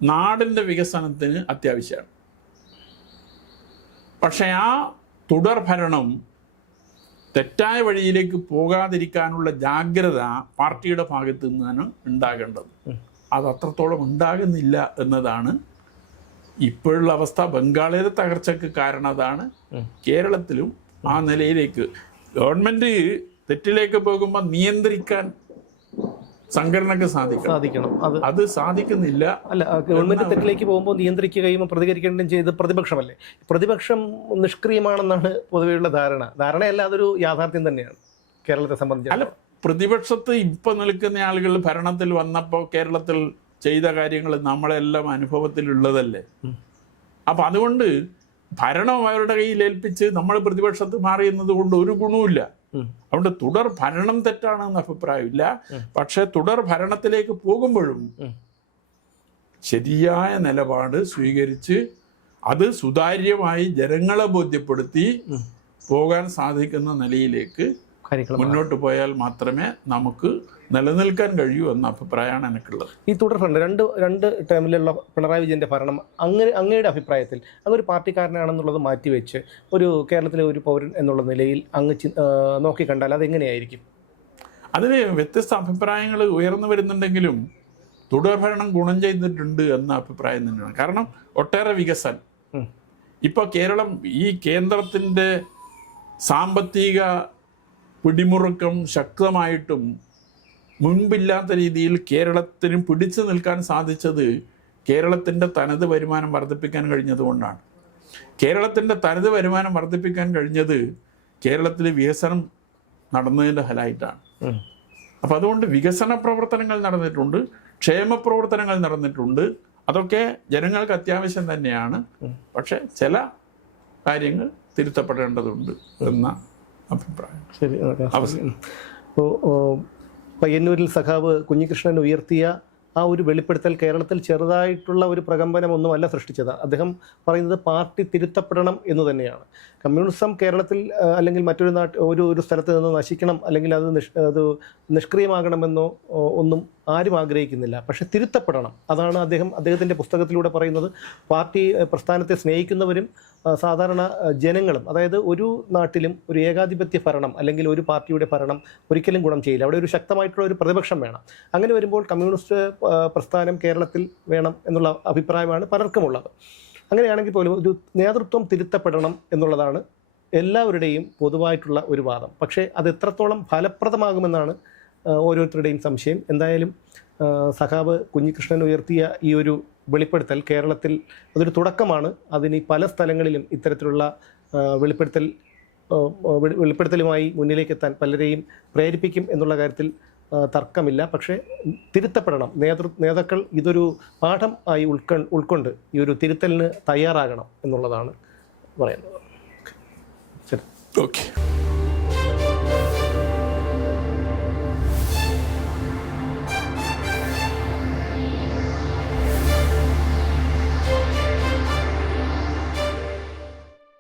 നാടിൻ്റെ വികസനത്തിന് അത്യാവശ്യമാണ്. പക്ഷെ ആ തുടർ ഭരണം തെറ്റായ വഴിയിലേക്ക് പോകാതിരിക്കാനുള്ള ജാഗ്രത പാർട്ടിയുടെ ഭാഗത്തു നിന്നാണ് ഉണ്ടാകേണ്ടത്. അത് അത്രത്തോളം ഉണ്ടാകുന്നില്ല എന്നതാണ് ഇപ്പോഴുള്ള അവസ്ഥ. ബംഗാളിലെ തകർച്ചയ്ക്ക് കാരണം അതാണ്. കേരളത്തിലും ആ നിലയിലേക്ക് ഗവൺമെന്റ് തെറ്റിലേക്ക് പോകുമ്പോൾ നിയന്ത്രിക്കാൻ സംഘടനക്ക് സാധിക്കണം. അത് സാധിക്കുന്നില്ല. അല്ല, ഗവൺമെന്റ് തെറ്റിലേക്ക് പോകുമ്പോൾ നിയന്ത്രിക്കുകയും പ്രതികരിക്കുകയും ചെയ്ത് പ്രതിപക്ഷമല്ലേ? പ്രതിപക്ഷം നിഷ്ക്രിയമാണെന്നാണ് പൊതുവെയുള്ള ധാരണയല്ല, അതൊരു യാഥാർത്ഥ്യം തന്നെയാണ് കേരളത്തെ സംബന്ധിച്ച്. അല്ല, പ്രതിപക്ഷത്ത് ഇപ്പൊ നിൽക്കുന്ന ആളുകൾ ഭരണത്തിൽ വന്നപ്പോൾ കേരളത്തിൽ ചെയ്ത കാര്യങ്ങൾ നമ്മളെല്ലാം അനുഭവത്തിലുള്ളതല്ലേ. അപ്പം അതുകൊണ്ട് ഭരണം അവരുടെ കയ്യിൽ ഏൽപ്പിച്ച് നമ്മൾ പ്രതിപക്ഷത്ത് മാറിയുന്നത് കൊണ്ട് ഒരു ഗുണവുമില്ല. അതുകൊണ്ട് തുടർ ഭരണം തെറ്റാണെന്ന് അഭിപ്രായമില്ല. പക്ഷെ തുടർ ഭരണത്തിലേക്ക് പോകുമ്പോഴും ശരിയായ നിലപാട് സ്വീകരിച്ച് അത് സുതാര്യമായി ജനങ്ങളെ ബോധ്യപ്പെടുത്തി പോകാൻ സാധിക്കുന്ന നിലയിലേക്ക് മുന്നോട്ട് പോയാൽ മാത്രമേ നമുക്ക് നിലനിൽക്കാൻ കഴിയൂ എന്ന അഭിപ്രായമാണ് എനിക്കുള്ളത്. ഈ തുടർ ഭരണം രണ്ട് ടേമിലുള്ള പിണറായി വിജയൻ്റെ ഭരണം അങ്ങയുടെ അഭിപ്രായത്തിൽ അങ്ങൊരു പാർട്ടിക്കാരനാണെന്നുള്ളത് മാറ്റിവെച്ച് ഒരു കേരളത്തിലെ ഒരു പൗരൻ എന്നുള്ള നിലയിൽ അങ്ങ് നോക്കിക്കണ്ടാൽ അതെങ്ങനെയായിരിക്കും? അതിന് വ്യത്യസ്ത അഭിപ്രായങ്ങൾ ഉയർന്നു വരുന്നുണ്ടെങ്കിലും തുടർഭരണം ഗുണം ചെയ്തിട്ടുണ്ട് എന്ന അഭിപ്രായം തന്നെയാണ്. കാരണം ഒട്ടേറെ വികസനം ഇപ്പോൾ കേരളം ഈ കേന്ദ്രത്തിൻ്റെ സാമ്പത്തിക പിടിമുറുക്കം ശക്തമായിട്ടും മുൻപില്ലാത്ത രീതിയിൽ കേരളത്തിന് പിടിച്ചു നിൽക്കാൻ സാധിച്ചത് കേരളത്തിൻ്റെ തനത് വരുമാനം വർദ്ധിപ്പിക്കാൻ കഴിഞ്ഞതുകൊണ്ടാണ്. കേരളത്തിൻ്റെ തനത് വരുമാനം വർദ്ധിപ്പിക്കാൻ കഴിഞ്ഞത് കേരളത്തിൽ വികസനം നടന്നതിൻ്റെ ഫലമായിട്ടാണ്. അപ്പം അതുകൊണ്ട് വികസന പ്രവർത്തനങ്ങൾ നടന്നിട്ടുണ്ട്, ക്ഷേമ പ്രവർത്തനങ്ങൾ നടന്നിട്ടുണ്ട്. അതൊക്കെ ജനങ്ങൾക്ക് അത്യാവശ്യം തന്നെയാണ്. പക്ഷെ ചില കാര്യങ്ങൾ തിരുത്തപ്പെടേണ്ടതുണ്ട് എന്ന അഭിപ്രായം. ശരി. അപ്പോൾ പയ്യന്നൂരിൽ സഖാവ് കുഞ്ഞികൃഷ്ണൻ ഉയർത്തിയ ആ ഒരു വെളിപ്പെടുത്തൽ കേരളത്തിൽ ചെറുതായിട്ടുള്ള ഒരു പ്രകമ്പനമൊന്നുമല്ല സൃഷ്ടിച്ചത്. അദ്ദേഹം പറയുന്നത് പാർട്ടി തിരുത്തപ്പെടണം എന്ന് തന്നെയാണ്. കമ്മ്യൂണിസം കേരളത്തിൽ അല്ലെങ്കിൽ മറ്റൊരു ഒരു സ്ഥലത്ത് നിന്ന് നശിക്കണം അല്ലെങ്കിൽ അത് നിഷ്ക്രിയമാകണമെന്നോ ഒന്നും ആരും ആഗ്രഹിക്കുന്നില്ല. പക്ഷെ തിരുത്തപ്പെടണം, അതാണ് അദ്ദേഹത്തിൻ്റെ പുസ്തകത്തിലൂടെ പറയുന്നത്. പാർട്ടി പ്രസ്ഥാനത്തെ സ്നേഹിക്കുന്നവരും സാധാരണ ജനങ്ങളും, അതായത് ഒരു നാട്ടിലും ഒരു ഏകാധിപത്യ ഭരണം അല്ലെങ്കിൽ ഒരു പാർട്ടിയുടെ ഭരണം ഒരിക്കലും ഗുണം ചെയ്യില്ല. അവിടെ ഒരു ശക്തമായിട്ടുള്ള ഒരു പ്രതിപക്ഷം വേണം. അങ്ങനെ വരുമ്പോൾ കമ്മ്യൂണിസ്റ്റ് പ്രസ്ഥാനം കേരളത്തിൽ വേണം എന്നുള്ള അഭിപ്രായമാണ് പലർക്കുമുള്ളത്. അങ്ങനെയാണെങ്കിൽ പോലും ഒരു നേതൃത്വം തിരുത്തപ്പെടണം എന്നുള്ളതാണ് എല്ലാവരുടെയും പൊതുവായിട്ടുള്ള ഒരു വാദം. പക്ഷേ അത് എത്രത്തോളം ഫലപ്രദമാകുമെന്നാണ് ഓരോരുത്തരുടെയും സംശയം. എന്തായാലും സഖാവ് കുഞ്ഞികൃഷ്ണൻ ഉയർത്തിയ ഈ ഒരു വെളിപ്പെടുത്തൽ കേരളത്തിൽ അതൊരു തുടക്കമാണ്. അതിന് പല സ്ഥലങ്ങളിലും ഇത്തരത്തിലുള്ള വെളിപ്പെടുത്തലുമായി മുന്നിലേക്ക് എത്താൻ പലരെയും പ്രേരിപ്പിക്കും എന്നുള്ള കാര്യത്തിൽ തർക്കമില്ല. പക്ഷേ തിരുത്തപ്പെടണം. നേതാക്കൾ ഇതൊരു പാഠം ആയി ഉൾക്കൊണ്ട് ഈ ഒരു തിരുത്തലിന് തയ്യാറാകണം എന്നുള്ളതാണ് പറയുന്നത്. ശരി, ഓക്കെ.